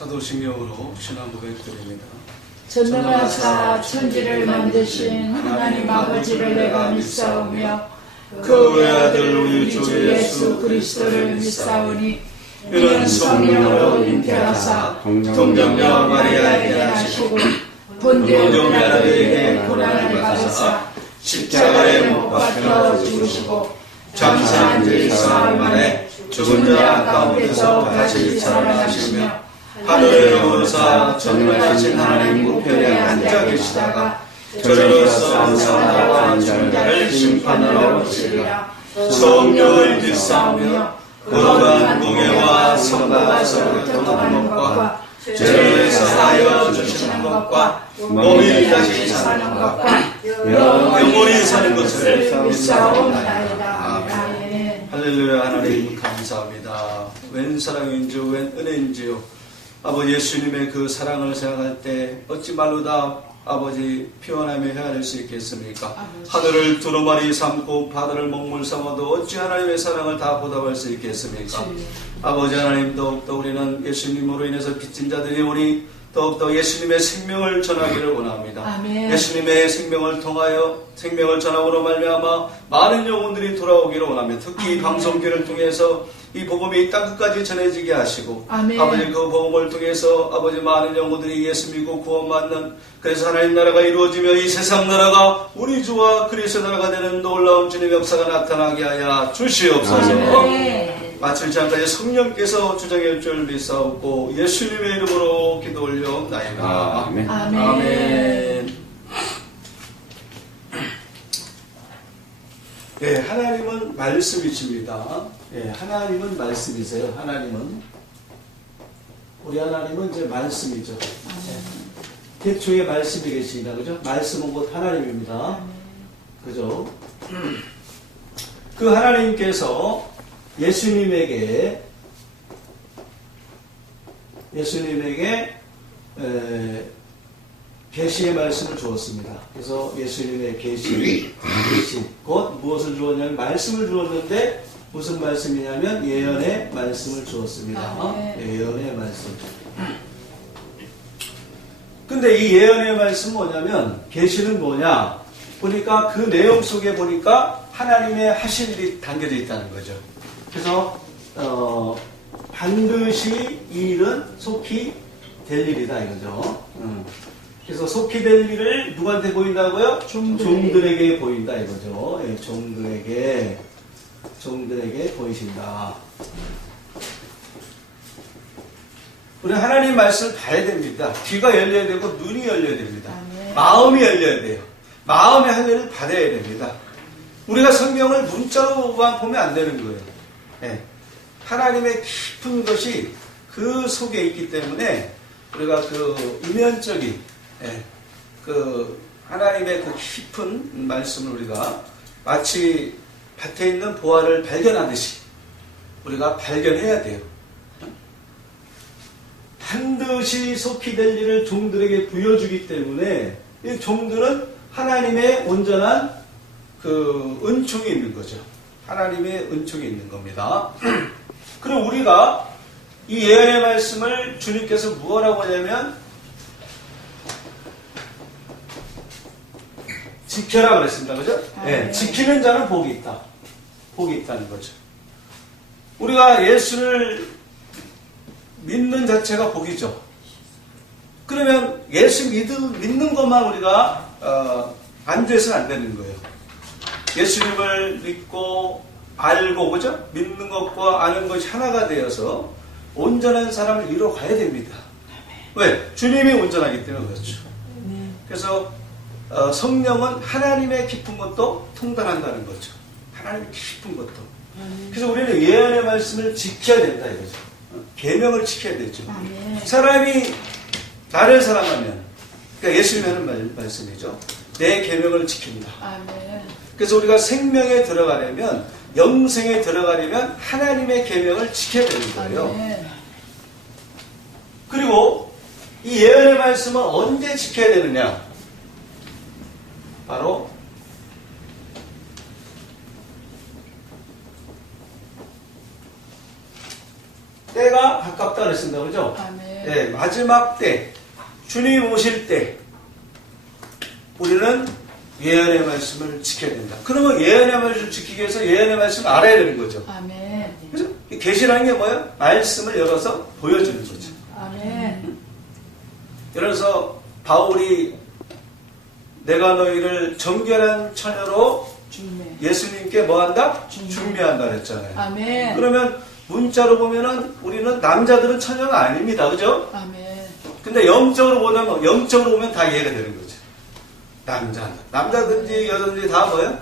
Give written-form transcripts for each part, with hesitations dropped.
사도신경으로 신앙 고백드립니다. 전능하사 천지를 만드신 하나님 아버지를 내가 믿사오며 그 외아들 우리 주 주 예수 그리스도를 믿사오니 이는 성령으로 잉태하사 동정녀 마리아에게 나시고 본디오 빌라도에게 고난을 받으사 십자가에 못 박혀 죽으시고 장사한 지 사흘 만에 죽은 자 가운데서 다시 살아나시며 하늘에 오르사 전능하신 하나님 우편에 앉아 계시다가 저리로서 사나와 죽은 자를 심판하러 오시리라. 성령을 믿사오며 거룩한 공예와 성가와 서로 교통하는 것과 죄를 사하여 주시는 것과 몸이 다시 사는 것과 영원히 사는 것을 믿사옵나이다. 아멘. 할렐루야. 하나님 감사합니다. 웬 사랑인지 웬 은혜인지요. 아버지 예수님의 그 사랑을 생각할 때 어찌 말로 다 아버지 표현하며 헤아릴 수 있겠습니까? 하늘을 두루마리 삼고 바다를 먹물 삼아도 어찌 하나님의 사랑을 다 보답할 수 있겠습니까? 아버지 하나님, 더욱더 우리는 예수님으로 인해서 빚진 자들이 오니 더욱더 예수님의 생명을 전하기를 원합니다. 아멘. 예수님의 생명을 통하여 생명을 전함으로 말미암아 많은 영혼들이 돌아오기를 원합니다. 특히 이 방송기를 통해서 이 복음이 땅끝까지 전해지게 하시고 아멘. 아버지 그 복음을 통해서 아버지 많은 영혼들이 예수 믿고 구원받는, 그래서 하나님 나라가 이루어지며 이 세상 나라가 우리 주와 그리스도 나라가 되는 놀라운 주님의 역사가 나타나게 하여 주시옵소서. 아멘. 마칠 장까지 성령께서 주장할 줄 믿사옵고 예수님의 이름으로 기도 올려옵나이다. 아멘. 아멘. 아멘. 예, 하나님은 말씀이십니다. 예, 하나님은 말씀이세요. 하나님은 우리 하나님은 이제 말씀이죠. 예. 태초에 말씀이 계시다, 그죠? 말씀은 곧 하나님입니다. 그죠? 그 하나님께서 예수님에게 계시의 말씀을 주었습니다. 그래서 예수님의 계시 곧 무엇을 주었냐면 말씀을 주었는데 무슨 말씀이냐면 예언의 말씀을 주었습니다. 예언의 말씀. 근데 이 예언의 말씀은 뭐냐면, 계시는 뭐냐 보니까 그 내용 속에 보니까 하나님의 하실 일이 담겨져 있다는 거죠. 그래서 반드시 이 일은 속히 될 일이다 이거죠. 그래서 속히 될 일을 누구한테 보인다고요? 종들에게 보인다 이거죠. 예, 종들에게 보이신다. 우리 하나님 말씀을 봐야 됩니다. 귀가 열려야 되고 눈이 열려야 됩니다. 마음이 열려야 돼요. 마음의 하늘을 받아야 됩니다. 우리가 성경을 문자로만 보면 안 되는 거예요. 예. 하나님의 깊은 것이 그 속에 있기 때문에 우리가 그 이면적인, 예, 그 하나님의 그 깊은 말씀을 우리가 마치 밭에 있는 보화를 발견하듯이 우리가 발견해야 돼요. 반드시 속히 될 일을 종들에게 부여주기 때문에 이 종들은 하나님의 온전한 그 은총이 있는 거죠. 하나님의 은총이 있는 겁니다. 그럼 우리가 이 예언의 말씀을 주님께서 무엇라고 하냐면 지켜라 그랬습니다. 그죠? 네, 지키는 자는 복이 있다. 복이 있다는 거죠. 우리가 예수를 믿는 자체가 복이죠. 그러면 예수 믿는 것만 우리가 안돼서는 안 되는 거예요. 예수님을 믿고 알고, 그죠? 믿는 것과 아는 것이 하나가 되어서 온전한 사람을 이뤄가야 됩니다. 왜? 주님이 온전하기 때문에 그렇죠. 그래서 성령은 하나님의 깊은 것도 통달한다는 거죠. 하나님의 깊은 것도. 그래서 우리는 예언의 말씀을 지켜야 된다 이거죠. 계명을 지켜야 되죠. 사람이 나를 사랑하면, 그러니까 예수님이 하는 말씀이죠. 내 계명을 지킨다. 그래서 우리가 생명에 들어가려면, 영생에 들어가려면 하나님의 계명을 지켜야 되는 거예요. 그리고 이 예언의 말씀은 언제 지켜야 되느냐? 바로 때가 가깝다 그랬습니다. 그죠? 아멘. 예, 마지막 때, 주님 오실 때 우리는 예언의 말씀을 지켜야 된다. 그러면 예언의 말씀을 지키기 위해서 예언의 말씀을 알아야 되는 거죠. 아멘. 그죠? 계시라는 게 뭐예요? 말씀을 열어서 보여주는 거죠. 아멘. 예를 들어서 바울이 내가 너희를 정결한 처녀로 주님. 예수님께 뭐 한다? 준비. 준비한다 그랬잖아요. 아멘. 그러면 문자로 보면은 우리는 남자들은 처녀가 아닙니다. 그죠? 아멘. 근데 영적으로 보면 다 이해가 되는 거죠. 남자든지 여자든지 다 뭐예요?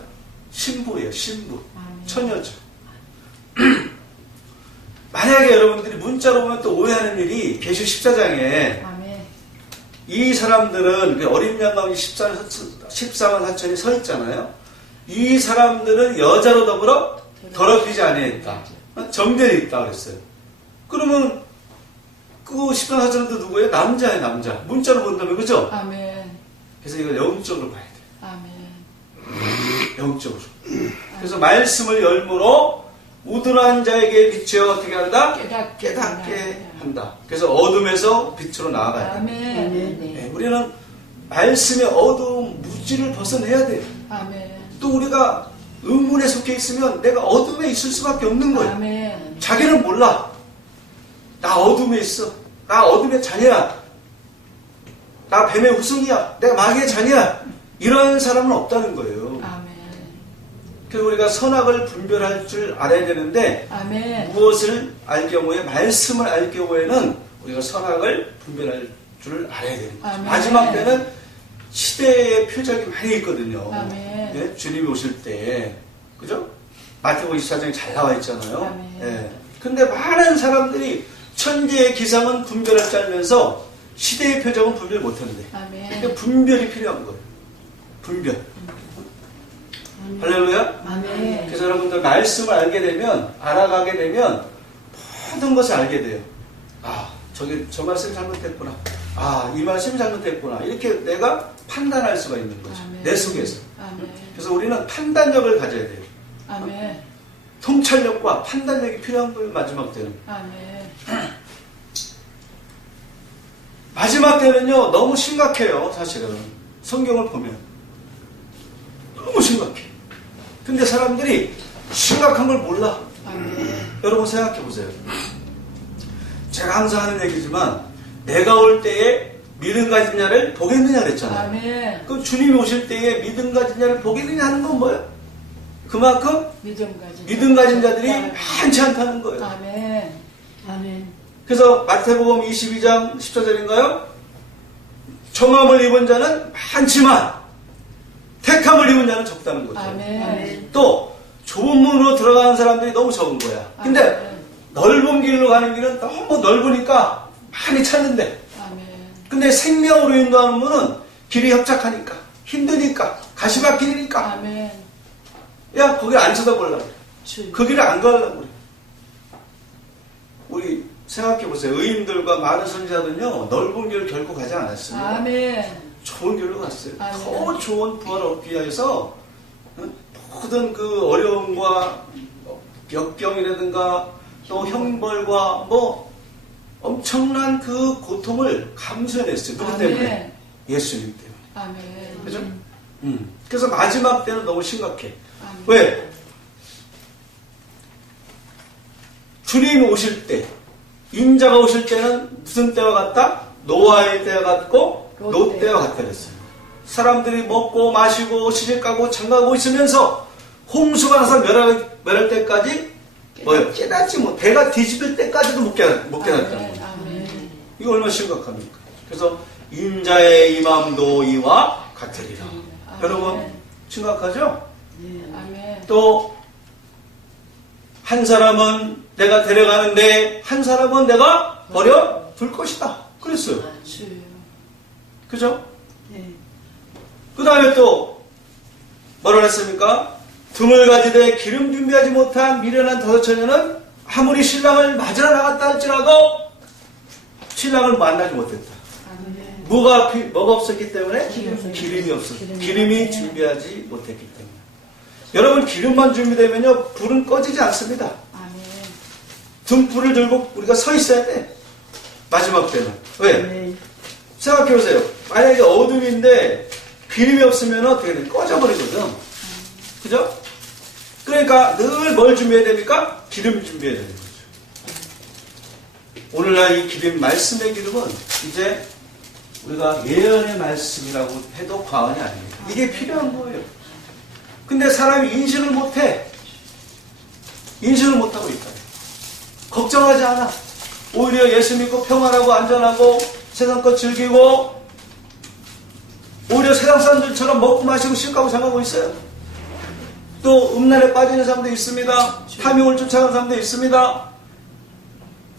신부예요. 신부. 아멘. 처녀죠. 만약에 여러분들이 문자로 보면 또 오해하는 일이 계시 14장에 아멘. 이 사람들은 어린 양 가운데 14만 4천이 서 있잖아요. 이 사람들은 여자로 더불어 더럽히지 아니했다. 정죄에 있다 그랬어요. 그러면 그 14만 4천은 누구예요? 남자예요. 남자. 문자로 본다면 그죠? 아멘. 그래서 이걸 영적으로 봐야 돼요. 아멘. 영적으로. 그래서 말씀을 열므로 우둔한 자에게 비추어 어떻게 한다? 깨닫게 한다. 그래서 어둠에서 빛으로 나아가야 돼요. 아멘. 네, 우리는 말씀의 어두운 무지를 벗어내야 돼요. 아멘. 또 우리가 의문에 속해 있으면 내가 어둠에 있을 수밖에 없는 거예요. 아멘. 자기는 몰라. 나 어둠에 있어. 나 어둠의 자녀야. 나 뱀의 후손이야. 내가 마귀의 자녀야. 이런 사람은 없다는 거예요. 아멘. 그래서 우리가 선악을 분별할 줄 알아야 되는데 아멘. 무엇을 알 경우에 말씀을 알 경우에는 우리가 선악을 분별할 줄 알아야 되는 거죠. 아멘. 마지막 때는 시대의 표적이 많이 있거든요. 아멘. 예? 주님이 오실 때 그죠? 마태복음 24장에 잘 나와 있잖아요. 아멘. 예. 근데 많은 사람들이 천지의 기상은 분별할 줄 알면서 시대의 표적은 분별 못하는데 아멘. 분별이 필요한 거예요. 분별. 할렐루야. 아멘. 그래서 여러분들 말씀을 알게 되면 알아가게 되면 모든 것을 알게 돼요. 아, 저 말씀이 잘못됐구나. 아, 이 말씀이 잘못됐구나. 이렇게 내가 판단할 수가 있는 거죠. 아멘. 내 속에서. 아멘. 그래서 우리는 판단력을 가져야 돼요. 아멘. 통찰력과 판단력이 필요한 거예요. 마지막 때는. 아멘. 마지막 때는요 너무 심각해요. 사실은 성경을 보면 너무 심각해. 근데 사람들이 심각한 걸 몰라. 아멘. 여러분 생각해 보세요. 제가 항상 하는 얘기지만 내가 올 때에 믿음 가진 자를 보겠느냐 그랬잖아요. 아멘. 그럼 주님이 오실 때에 믿음 가진 자를 보겠느냐 하는 건 뭐예요? 그만큼 믿음 가진 자들이 많지 않다는 거예요. 아멘. 아멘. 그래서 마태복음 22장 14절인가요? 청함을 입은 자는 많지만 택함을 입은 자는 적다는 거죠. 아멘. 또 좁은 문으로 들어가는 사람들이 너무 적은 거야. 근데 아멘. 넓은 길로 가는 길은 너무 넓으니까 많이 찾는데 아멘. 근데 생명으로 인도하는 문은 길이 협착하니까 힘드니까 가시밭길이니까 아멘. 야 거기 안 쳐다보려고 그래. 주. 그 길을 안 가려고 그래. 우리 생각해보세요. 의인들과 많은 선지자들은요 넓은 길을 결코 가지 않았습니다. 아멘. 좋은 길로 갔어요. 아멘. 더 좋은 부활을 얻기 위해서 모든 그 어려움과 역경이라든가 또 형벌과 뭐 엄청난 그 고통을 감수해냈어요. 누구 때문에? 아멘. 예수님 때문에. 아멘. 그죠? 그래서 마지막 때는 너무 심각해. 아멘. 왜? 주님이 오실 때, 인자가 오실 때는 무슨 때와 같다? 노아의 때와 같고 롯 때와 같다 그랬어요. 사람들이 먹고 마시고 시집가고 장가가고 있으면서 홍수가 나서 멸할 때까지 뭐예요? 깨닫지 못, 배가 뒤집을 때까지도 못 깨닫다는 거예요. 아멘. 이거 얼마나 심각합니까? 그래서 인자의 임함도 이와 같으리라. 아멘. 여러분 심각하죠? 아멘. 또 한 사람은 내가 데려가는데 한 사람은 내가 버려 둘 것이다. 그랬어요. 주요. 그죠? 네. 그 다음에 또 뭐라 그랬습니까? 등을 가지되 기름 준비하지 못한 미련한 다섯 처녀는 아무리 신랑을 맞으러 나갔다 할지라도 신랑을 만나지 못했다. 아멘. 뭐가 없었기 때문에? 기름이 없었기. 기름이 준비하지 못했기 때문에. 여러분 기름만 준비되면요 불은 꺼지지 않습니다. 아멘. 등불을 들고 우리가 서 있어야 돼. 마지막 때는. 왜? 아멘. 생각해보세요. 만약에 어둠인데 기름이 없으면 어떻게 돼? 꺼져버리거든. 그죠? 그러니까 늘 뭘 준비해야 됩니까? 기름 준비해야 되는 거죠. 오늘날 이 기름, 말씀의 기름은 이제 우리가 예언의 말씀이라고 해도 과언이 아닙니다. 이게 필요한 거예요. 근데 사람이 인식을 못해. 인식을 못하고 있다. 걱정하지 않아. 오히려 예수 믿고 평안하고 안전하고 세상 것 즐기고 오히려 세상 사람들처럼 먹고 마시고 쉴까고 생각하고 있어요. 또 음란에 빠지는 사람도 있습니다. 탐욕을 쫓아가는 사람도 있습니다.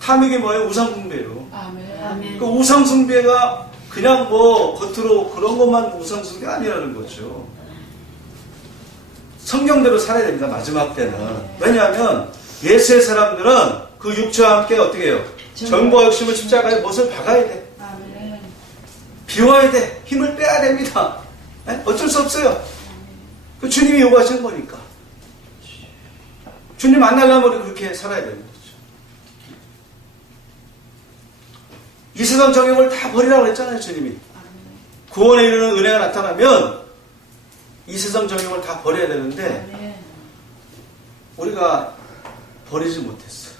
탐욕이 뭐예요? 우상숭배로. 아멘. 그 우상숭배가 그냥 뭐 겉으로 그런 것만 우상숭배가 아니라는 거죠. 성경대로 살아야 됩니다. 마지막 때는. 왜냐하면 예수의 사람들은 그 육체와 함께 어떻게 해요? 정과 욕심을 십자가에 못을 박아야 돼. 아멘. 비워야 돼. 힘을 빼야 됩니다. 어쩔 수 없어요. 그 주님이 요구하시는 거니까. 주님 만나려면 우리 그렇게 살아야 되는 거죠. 이 세상 정욕을 다 버리라고 했잖아요, 주님이. 구원에 이르는 은혜가 나타나면 이 세상 정욕을 다 버려야 되는데 아멘. 우리가 버리지 못했어요.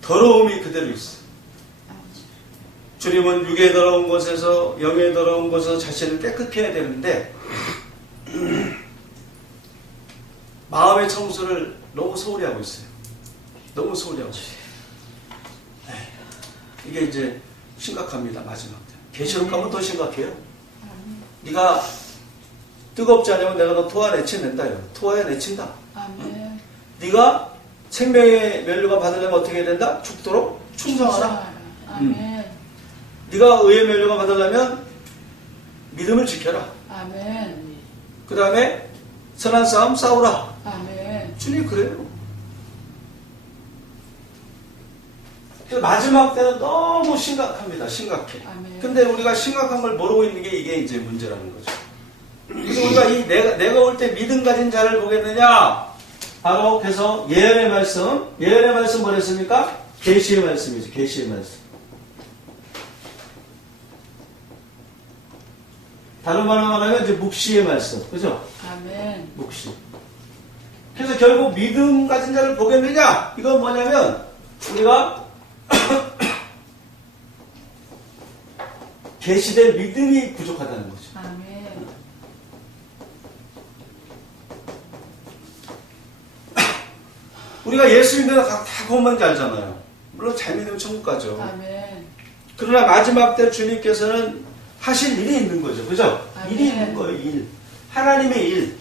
더러움이 그대로 있어요. 주님은 육에 더러운 곳에서 영에 더러운 곳에서 자신을 깨끗게 해야 되는데 마음의 청소를 너무 소홀히 하고 있어요. 너무 소홀히 하고 있어요. 이게 이제 심각합니다. 마지막 때. 계시록 가면 더 심각해요. 네가 뜨겁지 않으면 내가 너 토해내친다. 토해내친다. 아멘. 네가 생명의 면류가 받으려면 어떻게 해야 된다? 죽도록 충성하라. 아멘. 네가 의의 면류가 받으려면 믿음을 지켜라. 아멘. 그 다음에 선한 싸움 싸우라. 아멘. 주님 그래요. 그래서 마지막 때는 너무 심각합니다. 심각해. 아멘. 근데 우리가 심각한 걸 모르고 있는 게 이게 이제 문제라는 거죠. 그래서 우리가 이 내가 올 때 믿음 가진 자를 보겠느냐? 바로 그래서 예언의 말씀 뭐랬습니까? 계시의 말씀이죠. 계시의 말씀. 다른 말로 말하면 이제 묵시의 말씀, 그죠? 아멘. 묵시. 그래서 결국 믿음 가진 자를 보겠느냐? 이건 뭐냐면 우리가 계시될 믿음이 부족하다는 거죠. 아멘. 우리가 예수 믿는 다 보면 잘 알잖아요. 물론 잘 믿으면 천국 가죠. 아멘. 그러나 마지막 때 주님께서는 하실 일이 있는 거죠. 그죠? 아멘. 일이 있는 거예요. 일. 하나님의 일.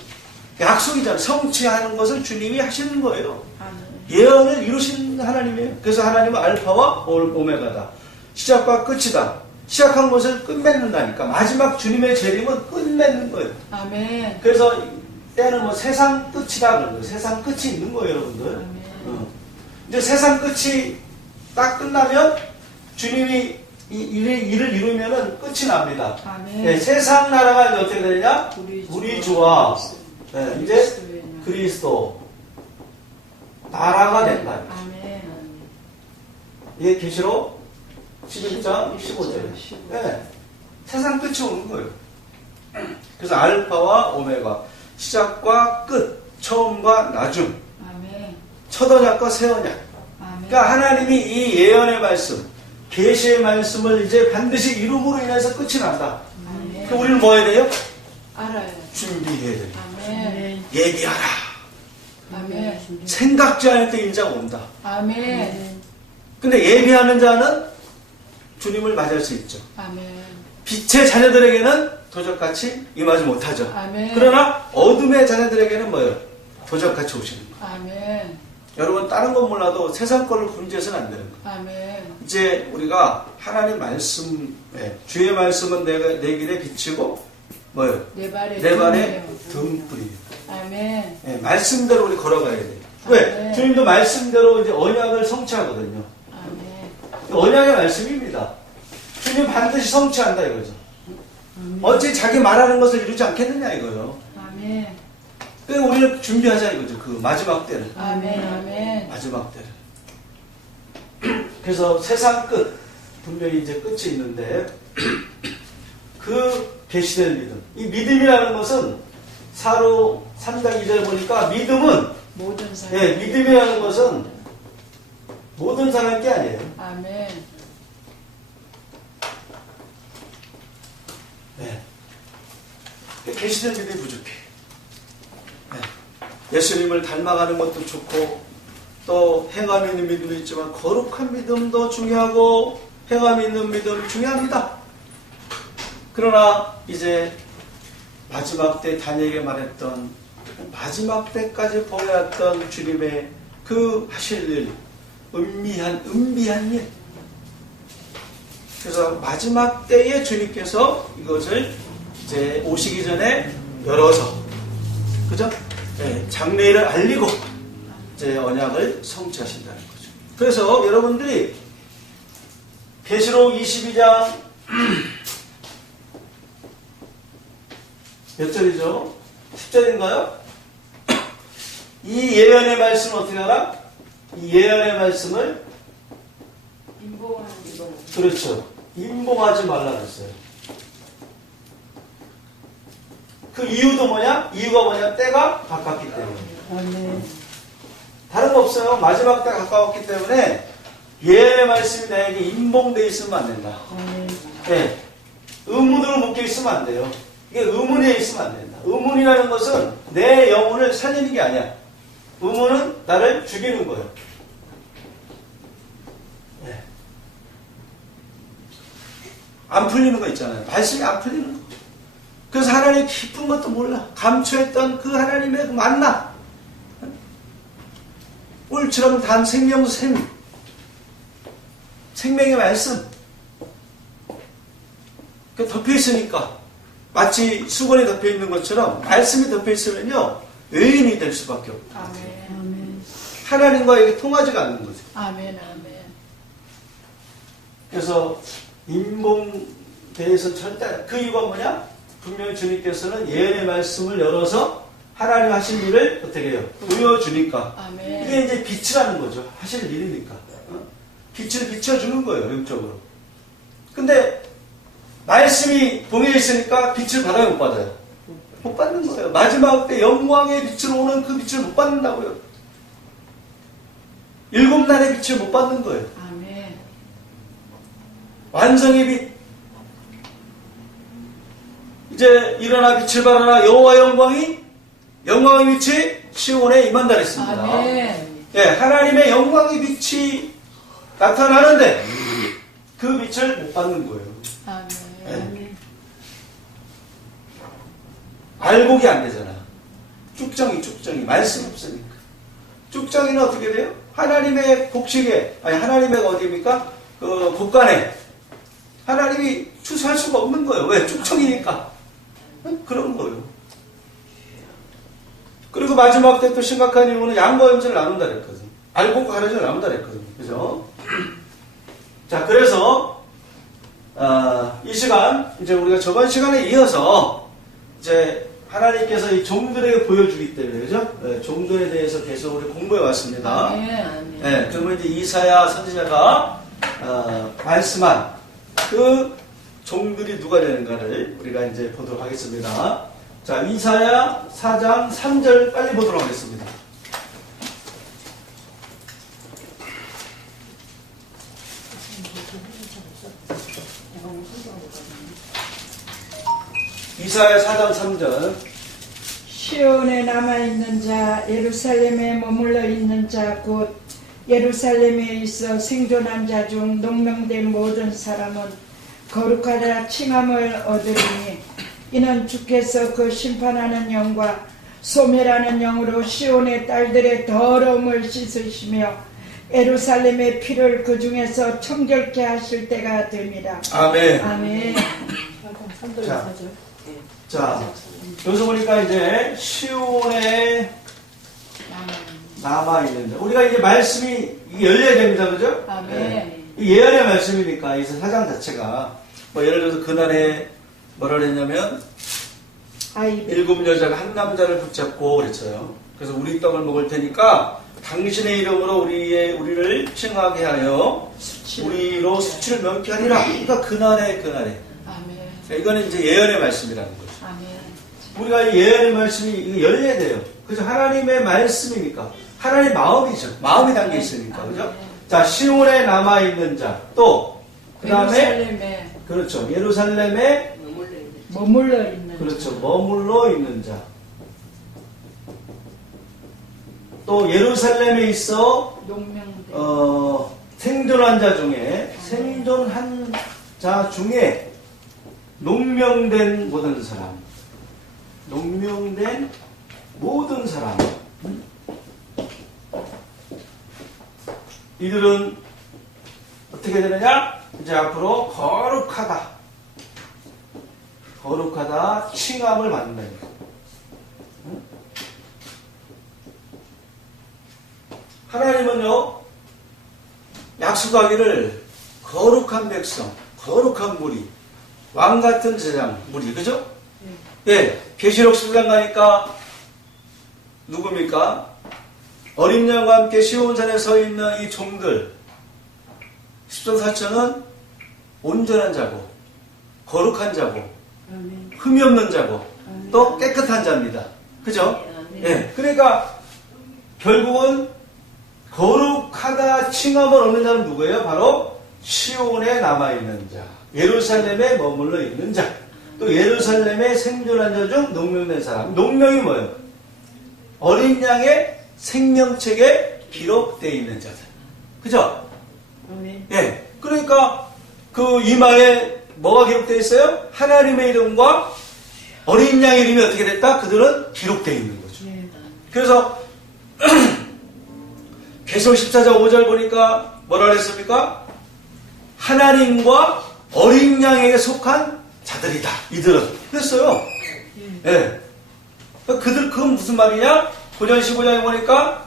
약속이잖아요. 성취하는 것을 주님이 하시는 거예요. 아멘. 예언을 이루신 하나님이에요. 그래서 하나님은 알파와 오메가다. 시작과 끝이다. 시작한 것을 끝맺는다니까. 마지막 주님의 재림은 끝맺는 거예요. 아멘. 그래서 때는 뭐 세상 끝이다 그런 거예요. 세상 끝이 있는 거예요, 여러분들. 아멘. 이제 세상 끝이 딱 끝나면 주님이 이 일을 이루면은 끝이 납니다. 아멘. 네, 세상 나라가 이제 어떻게 되느냐? 우리 주와 네, 이제 그리스도 나라가 된다. 아멘. 이게 계시록 11장 15절. 네, 세상 끝이 오는 거예요. 그래서 알파와 오메가, 시작과 끝, 처음과 나중, 아멘. 첫 언약과 새 언약. 아멘. 그러니까 하나님이 이 예언의 말씀, 계시의 말씀을 이제 반드시 이룸으로 인해서 끝이 난다. 아멘. 그럼 우리는 뭐 해야 돼요? 알아요. 준비해야 돼요. 아멘. 예비하라. 아멘. 생각지 않을 때 인자가 온다. 아멘. 근데 예비하는 자는 주님을 맞이할 수 있죠. 아멘. 빛의 자녀들에게는 도적같이 임하지 못하죠. 아멘. 그러나 어둠의 자녀들에게는 뭐예요? 도적같이 오시는 거예요. 아멘. 여러분 다른 건 몰라도 세상 걸로 분지해서는 안 되는 거예요. 아멘. 이제 우리가 하나님 말씀에 주의 말씀은 내 길에 비치고 뭐예요? 내 발에 등불이에요. 아멘. 예, 말씀대로 우리 걸어가야 돼요. 왜? 아멘. 주님도 말씀대로 이제 언약을 성취하거든요. 아멘. 언약의 말씀입니다. 주님 반드시 성취한다 이거죠. 어찌 자기 말하는 것을 이루지 않겠느냐 이거요. 아멘. 그래서 우리는 준비하자 이거죠. 그 마지막 때를. 아멘. 아멘. 마지막 때를. 그래서 세상 끝, 분명히 이제 끝이 있는데, 그 계시된 믿음. 이 믿음이라는 것은 사로 3장 2절 보니까 믿음은, 모든 사람. 예, 믿음이라는 것은 모든 사람 게 아니에요. 아멘. 네. 계시된 믿음이 부족해. 네. 예수님을 닮아가는 것도 좋고, 또 행함이 있는 믿음도 있지만 거룩한 믿음도 중요하고 행함이 있는 믿음 중요합니다. 그러나 이제 마지막 때 다니엘에게 말했던 마지막 때까지 보여왔던 주님의 그 하실 일, 은비한 일. 그래서 마지막 때에 주님께서 이것을 이제 오시기 전에 열어서, 그죠? 네, 장래일을 알리고 이제 언약을 성취하신다는 거죠. 그래서 여러분들이 계시록 22장 몇 절이죠? 10절인가요? 이 예언의 말씀을 어떻게 하라? 이 예언의 말씀을 인봉하는 거. 그렇죠. 임봉하지 말라 그랬어요. 그 이유도 뭐냐? 이유가 뭐냐? 때가 가깝기 때문에. 아멘. 다른 거 없어요. 마지막 때가 가까웠기 때문에 예언의 말씀이 나에게 임봉되어 있으면 안 된다. 아멘. 네. 의문으로 묶여 있으면 안 돼요. 이게 의문에 있으면 안 된다. 의문이라는 것은 내 영혼을 살리는 게 아니야. 의문은 나를 죽이는 거예요. 네. 안 풀리는 거 있잖아요. 말씀이 안 풀리는 거. 그래서 하나님의 깊은 것도 몰라. 감추했던 그 하나님의 그 만나. 꿀처럼 단 생명샘. 생명의 말씀. 그 덮여있으니까. 마치 수건이 덮여있는 것처럼 말씀이 덮여있으면요. 외인이 될 수밖에 없고. 아멘. 아멘. 하나님과 이게 통하지가 않는 거죠. 아멘. 아멘. 그래서 인봉대에서 절대 그 이유가 뭐냐? 분명히 주님께서는 예언의 말씀을 열어서 하나님 하신 일을 어떻게 해요? 보여주니까. 아멘. 이게 이제 빛이라는 거죠. 하실 일이니까. 빛을 비춰주는 거예요. 영적으로. 근데 말씀이 봉해 있으니까 빛을 받아요? 못 받아요? 못 받는 거예요. 마지막 때 영광의 빛으로 오는 그 빛을 못 받는다고요. 7날의 빛을 못 받는 거예요. 아멘. 완성의 빛. 이제 일어나 빛을 발하라. 여호와 영광의 빛이 시온에 임한다 그랬습니다. 아멘. 예, 하나님의 영광의 빛이 나타나는데 그 빛을 못 받는 거예요. 아멘. 알곡이 안 되잖아. 쭉정이 말씀 없으니까. 쭉정이는 어떻게 돼요? 하나님의 곡식에, 아니 하나님의 어디입니까? 그 곳간에 하나님이 추수할 수가 없는 거예요. 왜? 쭉정이니까. 그런 거예요. 그리고 마지막 때 또 심각한 이유는 양과 염소를 나눈다 그랬거든. 알곡과 가르쳐를 나눈다 그랬거든. 그죠? 자, 그래서 이 시간, 이제 우리가 저번 시간에 이어서 이제 하나님께서 이 종들에게 보여주기 때문에, 그죠? 네, 종들에 대해서 계속 우리 공부해 왔습니다. 아멘. 네, 그러면 이제 이사야 선지자가 말씀한 그 종들이 누가 되는가를 우리가 이제 보도록 하겠습니다. 자, 이사야 4장 3절 빨리 보도록 하겠습니다. 이사야 4장 3절. 시온에 남아있는 자, 예루살렘에 머물러 있는 자, 곧 예루살렘에 있어 생존한 자 중 농명된 모든 사람은 거룩하다 칭함을 얻으리니, 이는 주께서 그 심판하는 영과 소멸하는 영으로 시온의 딸들의 더러움을 씻으시며 예루살렘의 피를 그 중에서 청결케 하실 때가 됩니다. 아멘. 아멘. 자, 여기서 보니까 이제 시온에 남아있는데, 우리가 이제 말씀이 열려야 됩니다. 그죠? 아멘. 네. 이 예언의 말씀이니까, 이 사장 자체가, 뭐 예를 들어서 그날에 뭐라 그랬냐면, 아이들. 7 여자가 한 남자를 붙잡고 그랬어요. 그래서 우리 떡을 먹을 테니까 당신의 이름으로 우리를 칭하게 하여 우리로 수치를 명쾌하리라. 그러니까 그날에 아멘. 이거는 이제 예언의 말씀이라는 거죠. 아멘. 우리가 이 예언의 말씀이 이거 열려야 돼요. 그죠? 하나님의 말씀이니까 하나님의 마음이죠. 마음이 담겨 있으니까 그죠? 자, 시온에 남아 있는 자, 또 그다음에 예루살렘에 그렇죠. 예루살렘에 머물러 있는 그렇죠. 자. 머물러 있는 자. 또 예루살렘에 있어 농명대. 생존한 자 중에 농명된 모든 사람. 농명된 모든 사람. 이들은 어떻게 되느냐? 이제 앞으로 거룩하다 칭함을 받는다. 하나님은요, 약속하기를 거룩한 백성, 거룩한 무리, 왕 같은 제장, 무리, 그죠? 예, 계시록 10장 가니까 누굽니까? 어린 양과 함께 시온산에 서 있는 이 종들, 10전 4천은 온전한 자고, 거룩한 자고, 아멘. 흠이 없는 자고, 또 깨끗한 자입니다. 그죠? 예, 그러니까 결국은 거룩하다 칭함을 얻는 자는 누구예요? 바로 시온에 남아있는 자, 예루살렘에 머물러 있는 자, 또 예루살렘에 생존한 자 중 농명된 사람. 농명이 뭐예요? 어린 양의 생명책에 기록되어 있는 자들. 그죠? 아멘. 예. 그러니까 그 이마에 뭐가 기록되어 있어요? 하나님의 이름과 어린 양의 이름이 어떻게 됐다? 그들은 기록되어 있는 거죠. 네. 그래서 계시록 14장 5절 보니까 뭐라 그랬습니까? 하나님과 어린 양에게 속한 자들이다. 이들은. 그랬어요. 예. 그건 무슨 말이냐? 고전 15장에 보니까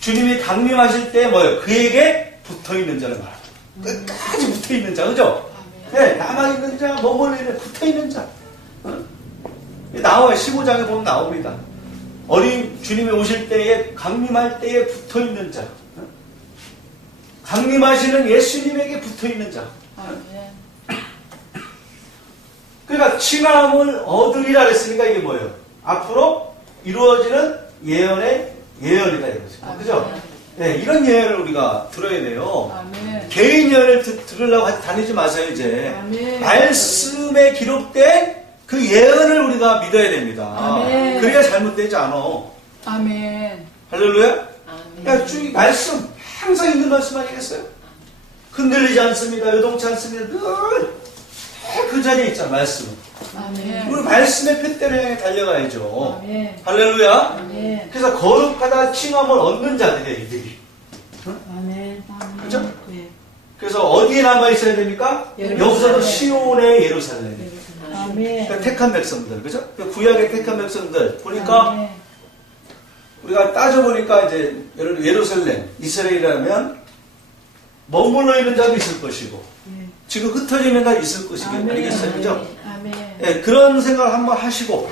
주님이 강림하실 때 뭐예요? 그에게 붙어 있는 자를 말합니다. 끝까지 붙어 있는 자, 그죠? 네, 남아있는 자, 머물러 있는, 붙어 있는 자. 나와요. 15장에 보면 나옵니다. 어린 주님이 오실 때에, 강림할 때에 붙어 있는 자. 강림하시는 예수님에게 붙어 있는 자. 아멘. 그러니까 칭함을 얻으리라 그랬으니까 이게 뭐예요? 앞으로 이루어지는 예언이다 이거죠. 그죠? 네, 이런 예언을 우리가 들어야 돼요. 아멘. 개인 예언을 들으려고 다니지 마세요, 이제. 아멘. 말씀에 기록된 그 예언을 우리가 믿어야 됩니다. 아멘. 그래야 잘못되지 않아. 아멘. 할렐루야? 아멘. 야, 쭉 말씀, 항상 있는 말씀 아니겠어요? 흔들리지 않습니다. 요동치 않습니다. 늘 그 자리에 있잖아, 말씀은. 아멘. 우리 말씀의 표대로 향해 달려가야죠. 아멘. 할렐루야? 아멘. 그래서 거룩하다 칭함을 얻는 자들이에요, 이들이. 아멘. 그죠? 네. 그래서 어디에 남아있어야 됩니까? 예루살렘. 여기서도 시온의 예루살렘. 아멘. 그러니까 택한 백성들, 그죠? 구약의 택한 백성들. 보니까, 아멘. 우리가 따져보니까 이제 예루살렘, 이스라엘이라면 머물러 있는 자도 있을 것이고, 네. 지금 흩어져 있는 자도 있을 것이고, 아니겠어요? 그죠? 아멘. 예, 그런 생각을 한번 하시고,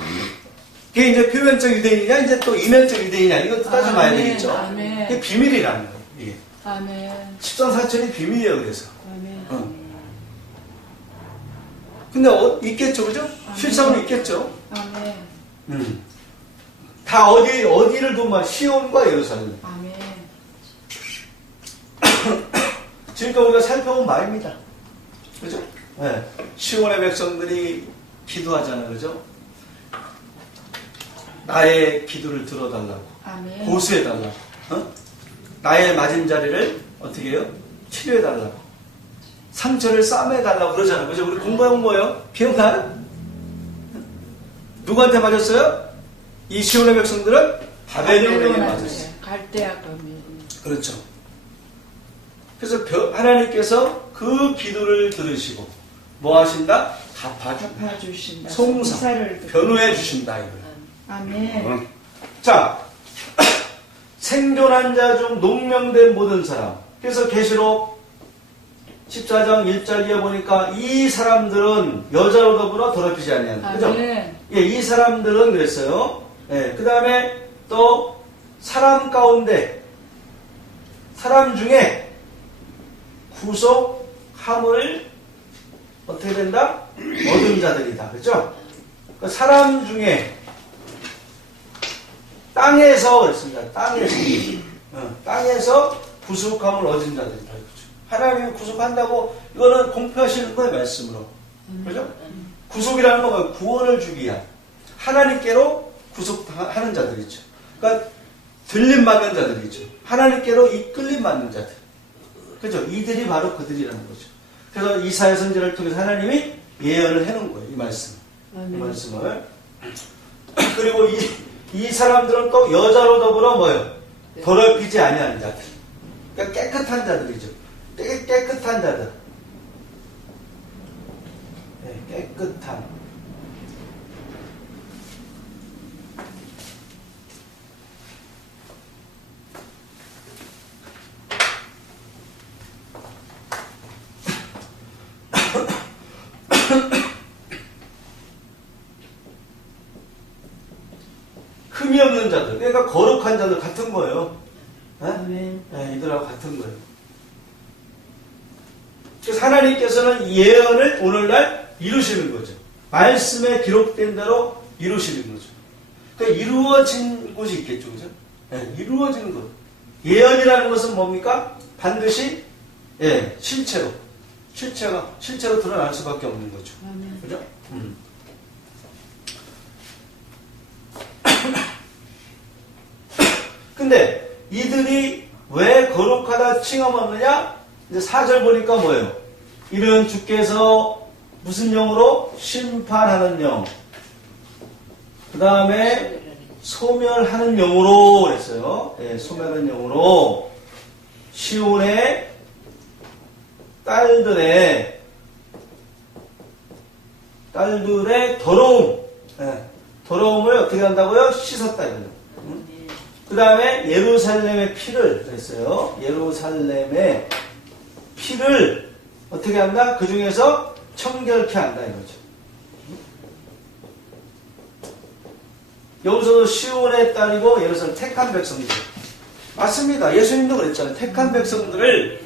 그게 이제 표면적 유대인이냐, 이제 또 이면적 유대인이냐, 이것도 따져봐야 아멘. 되겠죠? 아멘. 그게 비밀이라는 거예요, 이게. 아멘. 10전4천이 비밀이에요, 그래서. 아멘. 근데 있겠죠, 그죠? 아멘. 실상은 있겠죠? 아멘. 다 어디를 보면 시온과 예루살렘. 아멘. 지금까지 우리가 살펴본 말입니다. 그죠? 네. 시온의 백성들이 기도하잖아요, 그죠? 나의 기도를 들어달라고. 아멘. 고수해달라고. 나의 맞은 자리를 어떻게 해요? 치료해달라고. 상처를 싸매달라고 그러잖아요. 그죠? 우리 공부해본 거예요? 기억나요? 누구한테 맞았어요? 이 시온의 백성들은 바벨론에게 맞았어요. 갈대아 검이. 그렇죠. 그래서 하나님께서 그 기도를 들으시고 뭐 하신다? 갚아주신다. 송사를 변호해 주신다. 이거예요. 아멘. 자, 생존한 자 중 농명된 모든 사람. 그래서 계시록 14장 1절에 보니까 이 사람들은 여자로 더불어 더럽히지 아니한다. 그죠? 아멘. 예, 이 사람들은 그랬어요. 예, 그 다음에 또 사람 가운데, 사람 중에 구속함을 어떻게 된다? 얻은 자들이다. 그렇죠? 그러니까 사람 중에 땅에서 그랬습니다. 땅에서 구속함을 얻은 자들이다. 그렇죠? 하나님이 구속한다고 이거는 공표하시는 거예요. 말씀으로. 그렇죠? 구속이라는 건 뭐예요? 구원을 주기 위한 하나님께로 구속하는 자들이죠. 그러니까 들림 받는 자들이죠. 하나님께로 이끌림 받는 자들. 그죠? 이들이 바로 그들이라는 거죠. 그래서 이사야 선지자를 통해서 하나님이 예언을 해놓은 거예요. 이 말씀. 이 말씀을. 그리고 이 사람들은 또 여자로 더불어 뭐예요? 더럽히지 아니하는 자들. 그러니까 깨끗한 자들이죠. 깨끗한 자들. 네, 깨끗한. 흠이 없는 자들, 그러니까 거룩한 자들 같은 거예요. 네? 네, 이들하고 같은 거예요. 그래서 하나님께서는 예언을 오늘날 이루시는 거죠. 말씀에 기록된 대로 이루시는 거죠. 그러니까 이루어진 곳이 있겠죠, 그죠? 네, 이루어지는 것. 예언이라는 것은 뭡니까? 반드시 실체로 드러날 수밖에 없는 거죠. 그죠? 근데 이들이 왜 거룩하다 칭함 없느냐? 이제 4절 보니까 뭐예요? 이는 주께서 무슨 영으로? 심판하는 영. 그 다음에 소멸하는 영으로 그랬어요. 네, 소멸하는 영으로 시온의 딸들의 더러움, 더러움을 어떻게 한다고요? 씻었다 이거죠. 그 다음에 예루살렘의 피를 그랬어요. 예루살렘의 피를 어떻게 한다? 그 중에서 청결케 한다 이거죠. 여기서도 시온의 딸이고 예루살렘 택한 백성들. 맞습니다. 예수님도 그랬잖아요. 택한 백성들을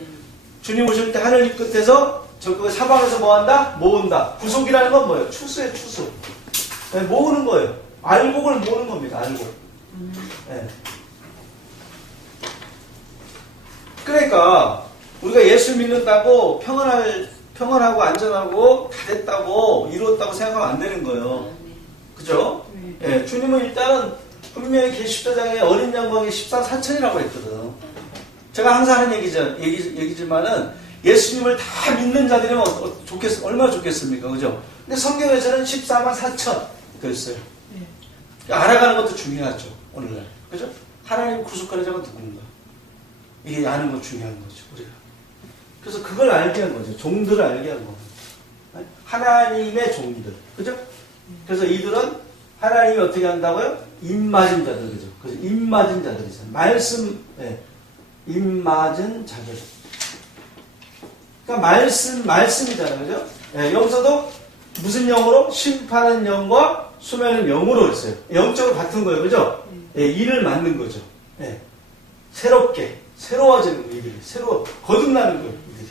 주님 오실 때 하늘 끝에서 저 사방에서 뭐한다? 모은다. 구속이라는 건 뭐예요? 추수예요. 추수. 네, 모으는 거예요. 알곡을 모으는 겁니다. 알곡. 네. 그러니까 우리가 예수 믿는다고 평안하고 안전하고 다 됐다고 이루었다고 생각하면 안 되는 거예요. 그죠? 예, 주님은 일단은 분명히 계십자장에 어린 양광의 14,4천이라고 했거든. 제가 항상 하는 얘기지만은 예수님을 다 믿는 자들이면 얼마나 좋겠습니까? 그죠? 근데 성경에서는 144,000 그랬어요. 알아가는 것도 중요하죠. 오늘날. 그죠? 하나님 구속하는 자가 누군가. 이게 아는 거 중요한 거죠. 우리가. 그래서 그걸 알게 한 거죠. 종들을 알게 한 겁니다. 하나님의 종들. 그죠? 그래서 이들은 하나님이 어떻게 한다고요? 입맞은 자들. 그죠? 그래서 입맞은 자들이잖아요. 입맞은 자들. 그러니까 말씀이잖아요. 그죠? 네, 여기서도 무슨 영으로? 심판하는 영과 수면은 영으로 했어요. 영적으로 같은 거예요. 그죠? 네, 일을 맡는 거죠. 네. 새로워지는 거예요. 이들이. 거듭나는 거예요. 이들이.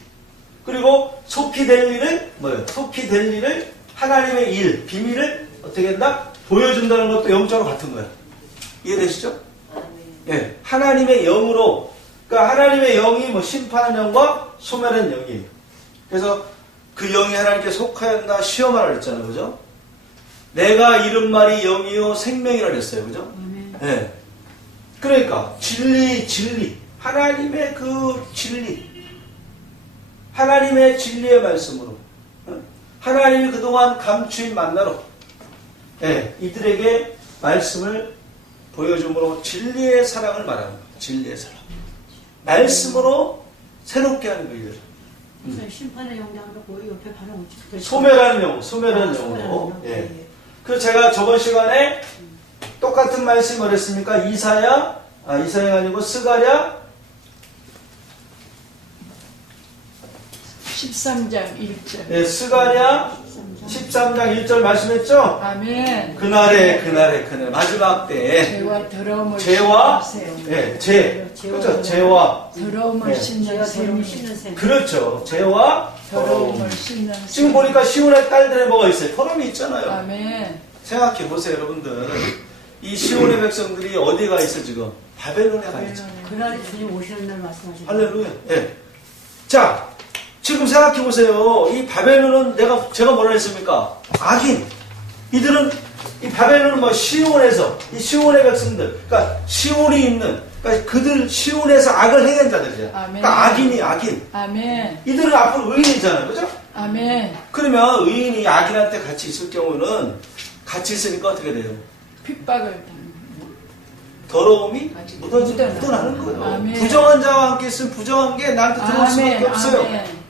그리고 속히 될 일을, 속히 될 일을 하나님의 일, 비밀을 어떻게 한다? 보여준다는 것도 영적으로 같은 거예요. 이해되시죠? 네. 하나님의 영으로, 그러니까 하나님의 영이 심판하는 영과 소멸하는 영이에요. 그래서 그 영이 하나님께 속하여 한다 시험하라 그랬잖아요. 그죠? 내가 이른 말이 영이요 생명이라 그랬어요. 그죠? 네. 그러니까 진리. 하나님의 그 진리. 하나님의 진리의 말씀으로. 하나님이 그동안 감추인 만나로 이들에게 말씀을 보여줌으로 진리의 사랑을 말하는 거예요. 진리의 사랑. 말씀으로 새롭게 하는 거예요. 심판의 영향도 보여 옆에 바로 오죠. 소멸하는 영으로. 예. 그래서 제가 저번 시간에 똑같은 말씀을 했습니까? 이사야가 아니고 스가랴 13장 1절. 예, 스가랴 13장 1절 말씀했죠? 아멘. 그날에 마지막 때에 죄와 더러움을 죄와 씻는 예, 죄 그렇죠. 죄와 더러움을 예. 씻는 제가 더러움 셈이 씻는 셈. 그렇죠. 죄와 더러움을 씻는 셈. 지금 보니까 시온의 딸들에 뭐가 있어요? 더러움이 있잖아요. 아멘. 생각해 보세요, 여러분들. 이 시온의 백성들이 어디가 있어 지금? 바벨론에 가 있죠. 그날이 주님 오시는 날 말씀하시는 할렐루야. 예. 자, 지금 생각해 보세요. 이 바벨론은 제가 뭐라 했습니까? 악인. 이들은 이 바벨론은 뭐 시온에서 이 시온의 백성들, 그러니까 시온이 있는, 그러니까 그들 시온에서 악을 행한 자들이잖아요. 아멘. 그러니까 악인이 악인. 아멘. 이들은 앞으로 의인이잖아요, 그죠? 아멘. 그러면 의인이 악인한테 같이 있을 경우는 같이 있으니까 어떻게 돼요? 핍박을 당하는. 더러움이 아직 묻어나는 거예요. 아멘. 부정한 자와 함께 있으면 부정한 게 나한테 들어올 수밖에 없어요. 아멘.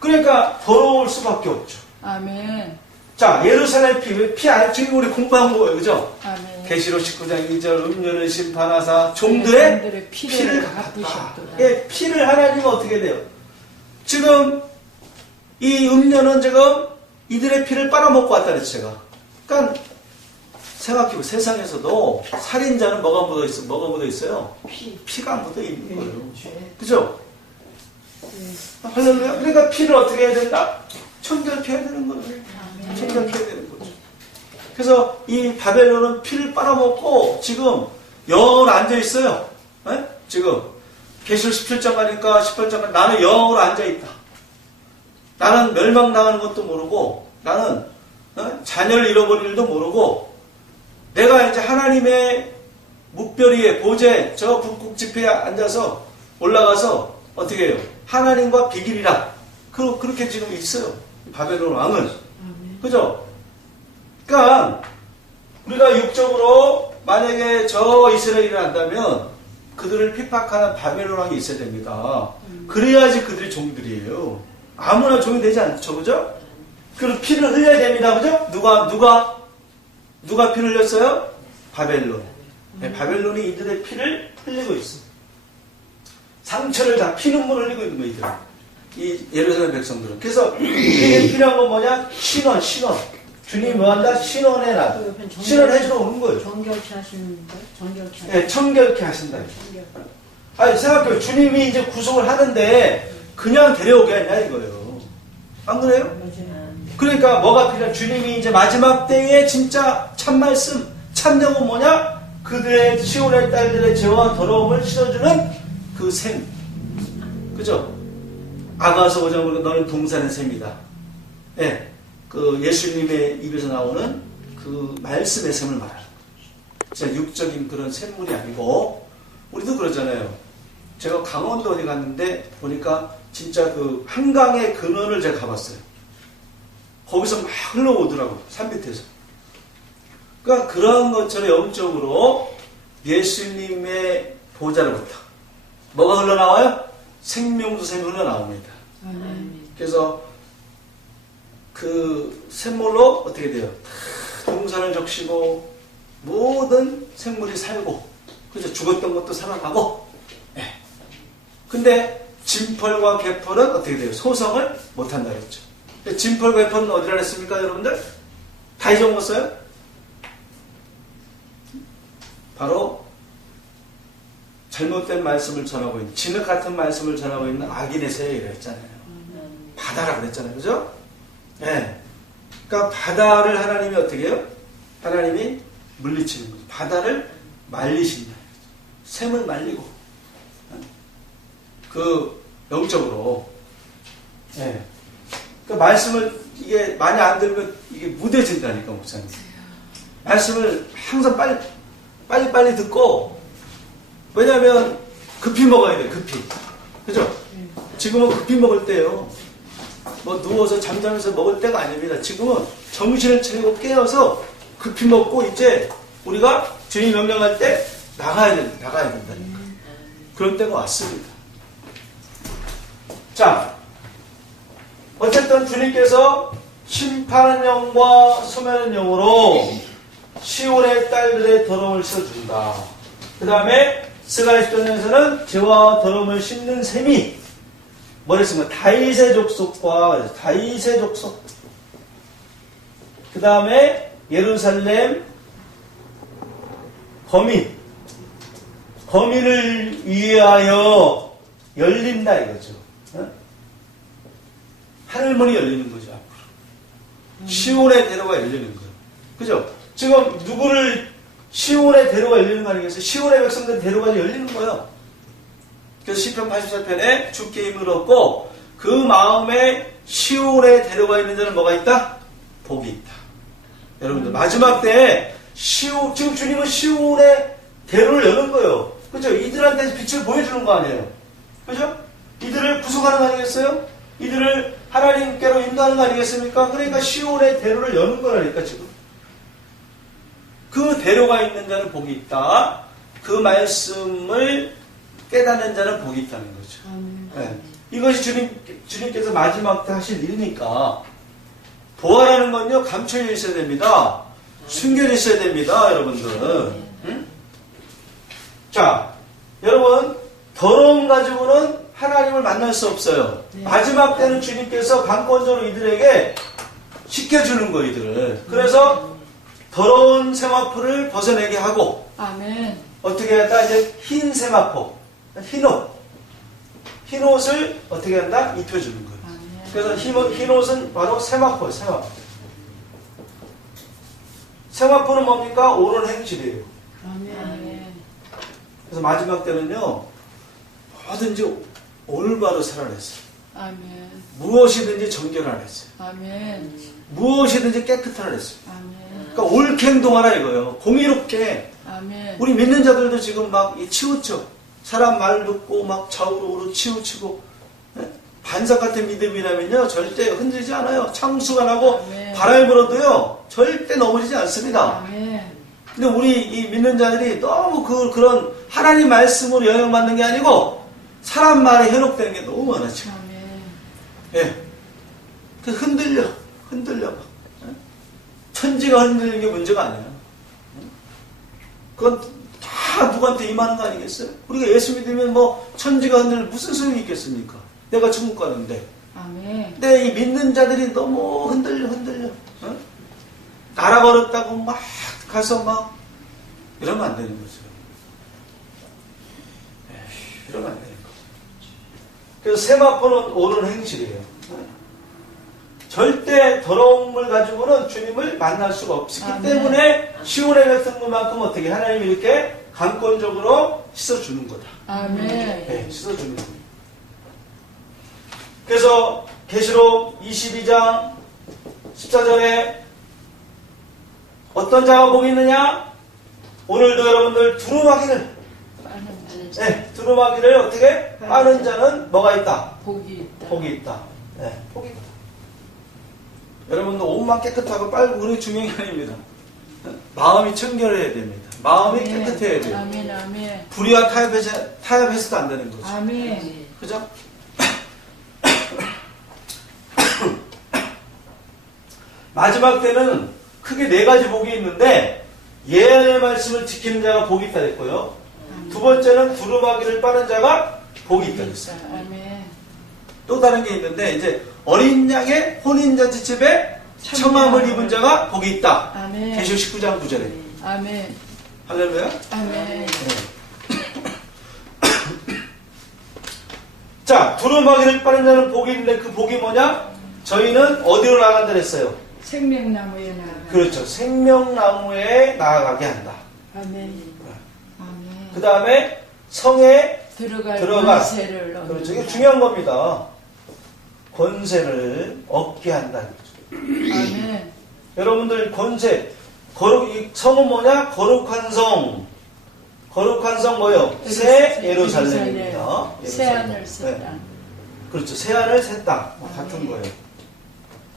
그러니까 더러울 수밖에 없죠. 아멘. 자, 예루살렘 지금 우리 공부한 거예요, 그죠? 아멘. 계시록 19장 2절 음료를 심판하사 종들의 종들의 피를 갚으셨도다. 갚으셨다. 예, 피를 하나님은 어떻게 돼요? 지금 이 음료는 지금 이들의 피를 빨아먹고 왔다 그랬죠, 제가. 그러니까 생각해보세요. 세상에서도 살인자는 뭐가 묻어 있어요? 피가 묻어 있는 거예요. 그죠? 할렐루야. 그러니까 피를 어떻게 해야 된다? 청결케 해야 되는 거예요. 청결케 해야 되는 거죠. 그래서 이 바벨론은 피를 빨아먹고 지금 영으로 앉아 있어요. 네? 지금 계시록 17장 가니까 18장 가니까 나는 영으로 앉아 있다. 나는 멸망당하는 것도 모르고 나는 자녀를 잃어버릴 일도 모르고 내가 이제 하나님의 묵별 위에 보좌에 저 북극 지폐에 앉아서 올라가서 어떻게 해요? 하나님과 비길이라. 그렇게 지금 있어요. 바벨론 왕은. 그죠? 그러니까 우리가 육적으로 만약에 저 이스라엘이 한다면 그들을 핍박하는 바벨론 왕이 있어야 됩니다. 그래야지 그들이 종들이에요. 아무나 종이 되지 않죠. 그죠? 그리고 피를 흘려야 됩니다. 그죠? 누가 피를 흘렸어요? 바벨론. 네, 바벨론이 이들의 피를 흘리고 있어. 상처를 다 피눈물을 흘리고 있는 거예요. 이들. 이 예루살렘 백성들은. 그래서 이게 필요한 건 뭐냐? 신원. 주님이 뭐한다? 신원의 날. 신원해주러 오는 거예요. 정결케 하시는 거? 정결케 하시는 네, 청결케 하신다. 정결. 아니, 생각해요. 주님이 이제 구속을 하는데 그냥 데려오게 아니냐 이거예요. 안 그래요? 맞아요. 그러니까 뭐가 필요해? 주님이 이제 마지막 때에 진짜 참말씀, 참정은 뭐냐? 그들의 시온의 딸들의 죄와 더러움을 씻어주는 그 셈. 그죠? 아가서 5장으로 너는 동산의 셈이다. 예. 네, 그 예수님의 입에서 나오는 그 말씀의 셈을 말하는 거예요. 진짜 육적인 그런 샘물이 아니고, 우리도 그러잖아요. 제가 강원도 어디 갔는데 보니까 진짜 그 한강의 근원을 제가 가봤어요. 거기서 막 흘러오더라고요. 산 밑에서. 그러니까 그런 것처럼 영적으로 예수님의 보좌로부터 뭐가 흘러나와요? 생명수샘이 흘러나옵니다. 그래서 그 샘물로 어떻게 돼요? 동산을 적시고 모든 생물이 살고, 그죠? 죽었던 것도 살아나고. 네. 근데 진펄과 개펄은 어떻게 돼요? 소성을 못한다 그랬죠. 진펄과 개펄은 어디라 그랬습니까, 여러분들? 다 잊어먹었어요? 바로 잘못된 말씀을 전하고 있는, 진흙 같은 말씀을 전하고 있는 악인의 세력이라 했잖아요. 바다라 그랬잖아요. 그죠? 네. 그러니까 바다를 하나님이 어떻게 해요? 하나님이 물리치는 거죠. 바다를 말리신다. 샘을 말리고. 그 영적으로. 네. 그 말씀을 이게 많이 안 들으면 이게 무뎌진다니까, 목사님. 말씀을 항상 빨리 듣고, 왜냐면 급히 먹어야 돼, 급히. 그죠? 지금은 급히 먹을 때예요. 뭐 누워서 잠자면서 먹을 때가 아닙니다. 지금은 정신을 차리고 깨어서 급히 먹고 이제 우리가 주님 명령할 때 나가야 된다니까. 그런 때가 왔습니다. 자, 어쨌든 주님께서 심판의 영과 소멸의 영으로 시온의 딸들의 더러움을 씻어준다. 그 다음에 스가랴 10장에서는 죄와 더러움을 씻는 셈이 뭐랬습니까? 다윗의 족속과 다윗의 족속. 그 다음에 예루살렘 거민을 위하여 열린다 이거죠. 어? 하늘문이 열리는 거죠. 앞으로. 시온의 대로가 열리는 거예요. 그죠? 지금 누구를 시온의 대로가 열리는 거 아니겠어요? 시온의 백성들 대로가 열리는 거예요. 그래서 시편 84편에 주께 힘을 얻고 그 마음에 시온의 대로가 있는 자는 뭐가 있다? 복이 있다. 여러분들 마지막 때에 지금 주님은 시온의 대로를 여는 거예요. 그죠? 이들한테 빛을 보여주는 거 아니에요. 그죠? 이들을 구속하는 거 아니겠어요? 이들을 하나님께로 인도하는 거 아니겠습니까? 그러니까 시온의 대로를 여는 거라니까 지금. 그 대로가 있는 자는 복이 있다. 그 말씀을 깨닫는 자는 복이 있다는 거죠. 네. 이것이 주님께서 마지막 때 하실 일이니까 보아라는 건요 감춰져 있어야 됩니다. 숨겨져 있어야 됩니다, 여러분들. 응? 자, 여러분 더러움 가지고는 하나님을 만날 수 없어요. 네. 마지막 때는 주님께서 강권적으로 이들에게 씻겨주는 거예요, 이들을. 그래서 더러운 세마포를 벗어내게 하고 아멘. 어떻게 한다? 이제 흰 세마포, 흰 옷을 어떻게 한다? 입혀주는 거예요. 아멘. 그래서 흰 옷은 바로 세마포예요, 세마포. 세마포는 뭡니까? 옳은 행실이에요. 아멘. 그래서 마지막 때는요, 뭐든지 올바로 살아냈어요. 아멘. 무엇이든지 정결하라 했어요. 아멘. 무엇이든지 깨끗하라 했어요. 아멘. 그러니까 옳게 행동하라 이거예요. 공의롭게. 아멘. 우리 믿는 자들도 지금 막 치우쳐. 사람 말 듣고 막 좌우로 우로 치우치고. 네? 반석 같은 믿음이라면요, 절대 흔들리지 않아요. 창수가 나고 아멘. 바람이 불어도요, 절대 넘어지지 않습니다. 아멘. 근데 우리 이 믿는 자들이 너무 그런 하나님 말씀으로 영향받는 게 아니고 사람 말에 현혹되는 게 너무 많아 지금. 아멘. 예. 그 흔들려 막. 예? 천지가 흔들리는 게 문제가 아니에요. 그건 다 누구한테 임하는 거 아니겠어요? 우리가 예수 믿으면 뭐 천지가 흔들리면 무슨 소용이 있겠습니까? 내가 천국 가는데. 아멘. 근데 이 믿는 자들이 너무 흔들려. 어? 나라 걸었다고 막 가서 막 이러면 안 되는 거죠. 이러면 안 되는 거죠. 그래서 세마포는 옳은 행실이에요. 절대 더러움을 가지고는 주님을 만날 수가 없기 아멘. 때문에 시온의 백성들만큼 어떻게 하나님이 이렇게 강권적으로 씻어주는 거다. 아멘. 네, 씻어주는 겁니다. 그래서 계시록 22장 14절에 어떤 자가 복이 있느냐? 오늘도 여러분들 두루마기를 두루마기를 어떻게 빠는 자는 뭐가 있다? 복이 있다. 복이 있다. 네, 복이 있다. 여러분들 옷만 깨끗하고 빨고 그런 게 중요한 게 아닙니다. 마음이 청결해야 됩니다. 마음이 아멘. 깨끗해야 돼요. 아멘. 아멘. 불의와 타협해서도 안 되는 거죠. 아멘. 그죠? 마지막 때는 크게 4가지 복이 있는데 예언의 말씀을 지키는 자가 복이 있다 했고요. 두 번째는 두루마기를 빠는 자가 복이 있다 했어요. 아멘. 또 다른 게 있는데 이제 어린 양의 혼인잔치집에 청함을 입은 자가 복이 있다. 아멘. 계시록 19장 9절에. 아멘. 할렐루야. 아멘. 자, 두루마기를 빠는 자는 복이 있는데 그 복이 뭐냐? 저희는 어디로 나간다 그랬어요? 생명나무에 나가. 그렇죠. 생명나무에 나아가게 한다. 아멘. 그 다음에 성에 들어갈 들어가. 권세를 얻는다. 그렇죠. 이게 중요한 겁니다. 권세를 얻게 한다는 거죠. 아멘. 여러분들 권세, 이 성은 뭐냐? 거룩한 성. 거룩한 성 뭐요? 새 예루살렘입니다. 새 하늘 네. 새 땅. 그렇죠. 새 하늘 새 땅. 같은 거예요.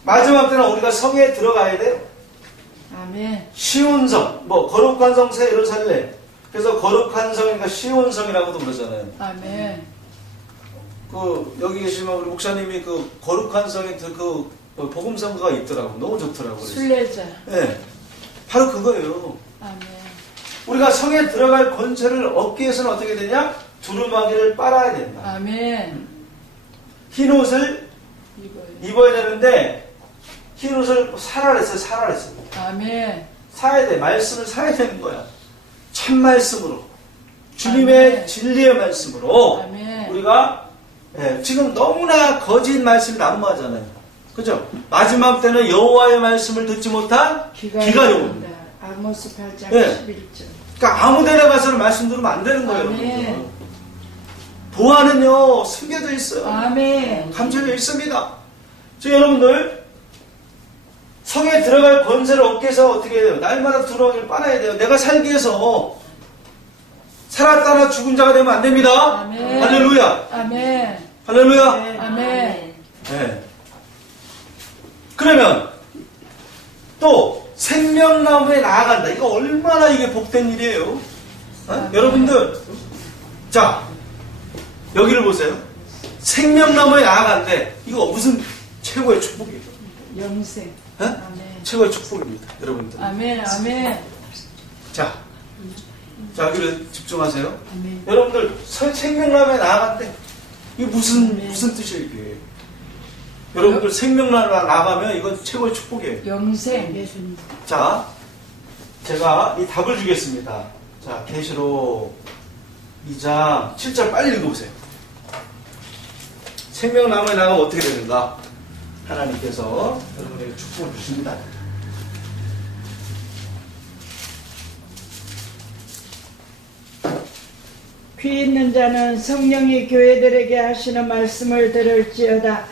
마지막 때는 우리가 성에 들어가야 돼요. 아멘. 시온 성, 뭐 거룩한 성 새 예루살렘. 그래서 거룩한 성이니까 시온 성이라고도 그러잖아요. 아멘. 여기 계시면 우리 목사님이 그 거룩한 성에 그 복음성가가 있더라고. 너무 좋더라고요. 순례자. 네. 바로 그거예요. 아멘. 우리가 성에 들어갈 권세를 얻기 위해서는 어떻게 되냐? 두루마기를 빨아야 된다. 아멘. 흰 옷을 이거요. 입어야 되는데 흰 옷을 사라 그랬어요. 사라 그랬어요. 아멘. 사야 돼. 말씀을 사야 되는 거야. 참 말씀으로. 주님의 아멘. 진리의 말씀으로 아멘. 우리가 지금 너무나 거짓 말씀이 난무하잖아요. 그죠? 마지막 때는 여호와의 말씀을 듣지 못한 기가 옵니다. 아모스 8장 네. 11절. 그러니까 아무 데나 가서는 말씀 들으면 안 되는 거예요. 아멘. 여러분들. 보안은요 숨겨져 있어요. 아멘. 감춰져 있습니다. 여러분들 성에 들어갈 권세를 얻기 위해서 어떻게 해야 돼요? 날마다 두렁이를 빨아야 돼요. 내가 살기 위해서 살았다나 죽은 자가 되면 안 됩니다. 아멘. 할렐루야. 아멘. 할렐루야. 네. 아멘. 네. 그러면 또 생명나무에 나아간다. 이거 얼마나 이게 복된 일이에요. 여러분들 자 여기를 보세요. 생명나무에 나아간대. 이거 무슨 최고의 축복이에요. 영생. 네? 아멘. 최고의 축복입니다. 여러분들. 아멘. 아멘. 자 여기를 집중하세요. 아멘. 여러분들 생명나무에 나아간대. 이게 무슨 뜻이에요 이게. 여러분들 생명나무에 나가면 이건 최고의 축복이에요. 영생. 예수님. 자, 제가 이 답을 주겠습니다. 자, 계시록 2장 7절 빨리 읽어보세요. 생명나무에 나가면 어떻게 되는가? 하나님께서 여러분에게 축복을 주십니다. 귀 있는 자는 성령이 교회들에게 하시는 말씀을 들을지어다.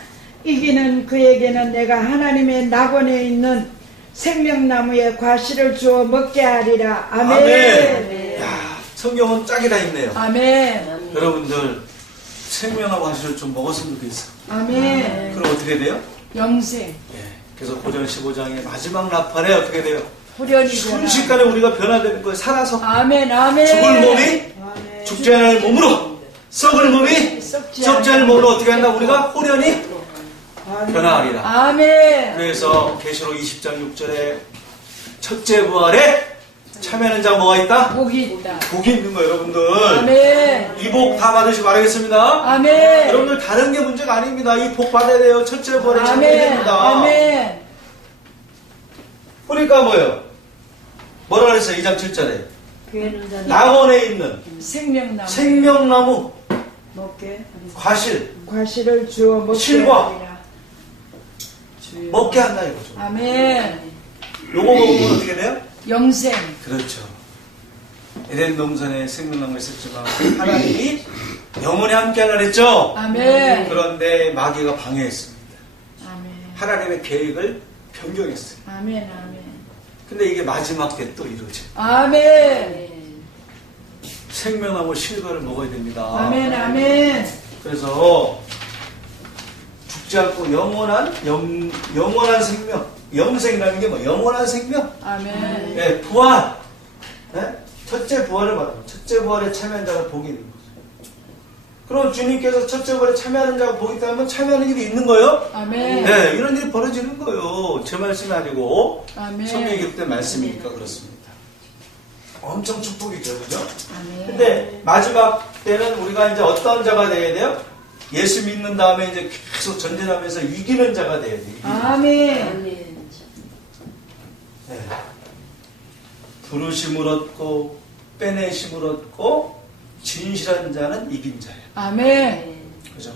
이기는 그에게는 내가 하나님의 낙원에 있는 생명나무의 과실을 주어 먹게 하리라. 아멘. 아멘. 야, 성경은 짝이 다 있네요. 아멘. 여러분들 생명나무 과실을 좀 먹었으면 좋겠어. 아멘. 그럼 어떻게 돼요? 영생. 예. 그래서 고전 15장의 마지막 나팔에 어떻게 돼요? 후련이 순식간에 우리가 변화되는 거예요. 살아서 아멘. 아멘. 죽을 몸이 아멘. 죽지 않을 몸으로 썩을 몸이 썩지 않을 몸으로 어떻게 한다? 우리가 호련히 변화하리라. 아멘. 그래서 계시록 20장 6절에 첫째 부활에 참여하는 자가 뭐가 있다? 복이 있다. 복이 있는 거예요, 여러분들. 아멘. 이 복 다 받으시고 바라겠습니다. 아멘. 여러분들 다른 게 문제가 아닙니다. 이 복 받아야 돼요. 첫째 부활에 참여해야 아멘. 됩니다. 아멘. 보니까 뭐예요? 뭐라 그랬어요? 2장 7절에 귀는 자는 낙원에 있는 생명나무. 생명나무 먹게 과실 과실을 주어 먹게 실과. 하리라. 먹게 한다 이거죠. 아멘. 요거 먹으면 어떻게 돼요? 영생. 그렇죠. 에덴 동산에 생명나무가 있었지만 하나님이 영원히 함께하라 그랬죠. 아멘. 그런데 마귀가 방해했습니다. 아멘. 하나님의 계획을 변경했어요. 아멘. 아멘. 근데 이게 마지막 때 또 이루어져요. 아멘. 생명나무 실과를 먹어야 됩니다. 아멘. 아멘. 그래서 죽지 않고 영원한 생명, 영생이라는 게 뭐 영원한 생명, 아멘. 예, 부활, 예? 첫째 부활을 받으면 첫째 부활에 참여한 자가 복이 있는 거죠. 그럼 주님께서 첫째 부활에 참여하는 자가 복이 있다면 참여하는 일이 있는 거예요? 아멘. 네, 이런 일이 벌어지는 거예요. 제 말씀이 아니고 아멘. 성경에 기록된 말씀이니까 그렇습니다. 엄청 축복이죠, 그죠? 아멘. 근데 마지막 때는 우리가 이제 어떤 자가 돼야 돼요? 예수 믿는 다음에 이제 계속 전진하면서 이기는 자가 돼야 돼요. 아멘. 네. 부르심을 얻고 빼내심을 얻고 진실한 자는 이긴 자예요. 아멘. 그죠?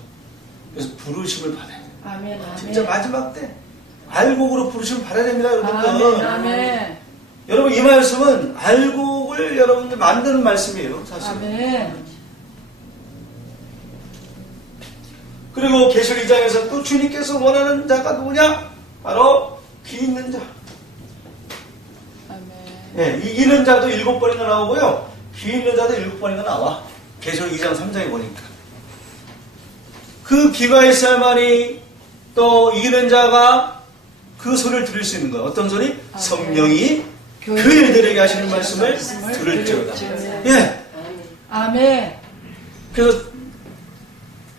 그래서 부르심을 받아야 돼요. 아멘. 진짜 마지막 때 알곡으로 부르심을 받아야 됩니다, 여러분들. 아멘. 아멘. 여러분 이 말씀은 알곡을 여러분들 만드는 말씀이에요, 사실. 아멘. 그리고 계시록 2장에서 또 주님께서 원하는 자가 누구냐? 바로 귀 있는 자. 아멘. 예, 이기는 자도 7번인가 나오고요. 귀 있는 자도 7번인가 나와. 계시록 2장 3장에 보니까. 그 귀가 있어야만이 또 이기는 자가 그 소리를 들을 수 있는 거예요. 어떤 소리? 아멘. 성령이 교회들에게 하시는 말씀을 들을지어다. 예. 아멘. 그래서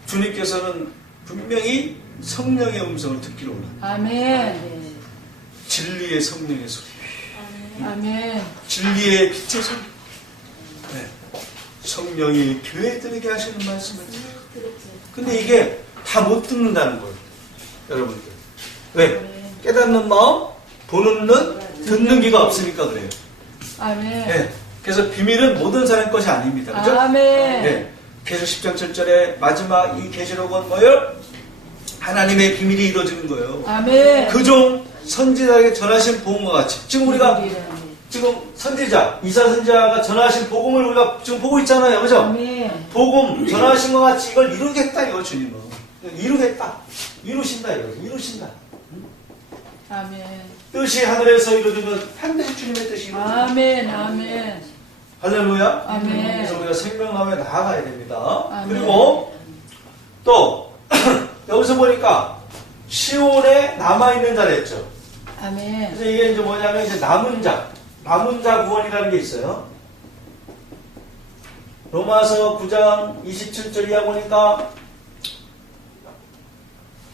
주님께서는 분명히 성령의 음성을 듣기로 원합니다. 아멘. 진리의 성령의 소리. 아멘. 진리의 빛의 소리. 네. 성령이 교회들에게 하시는 말씀을. 근데 이게 다 못 듣는다는 거예요. 여러분들. 왜? 깨닫는 마음, 보는 눈, 듣는 귀가 없으니까 그래요. 아멘. 네. 그래서 비밀은 모든 사람의 것이 아닙니다. 그죠? 아멘. 네. 계시록 10장 7절에 마지막 이 계시록은 뭐예요? 하나님의 비밀이 이루어지는 거예요. 아멘. 그종 선지자에게 전하신 복음과 같이 지금 우리가 지금 선지자 이사 선지자가 전하신 복음을 우리가 지금 보고 있잖아요. 그죠? 아멘. 복음 전하신 것 같이 이걸 이루겠다 이거 주님은 이루겠다. 이루신다 이거 이루신다. 아멘. 뜻이 하늘에서 이루어지면 반드시 주님의 뜻이 이루어집니다. 아멘. 아멘. 할렐루야. 아멘. 그래서 우리가 생명나무에 나아가야 됩니다. 아멘. 그리고 또 여기서 보니까 시온에 남아있는 자라 했죠. 아멘. 그래서 이게 이제 뭐냐면 이제 남은 자 구원이라는 게 있어요. 로마서 9장 27절 이하 보니까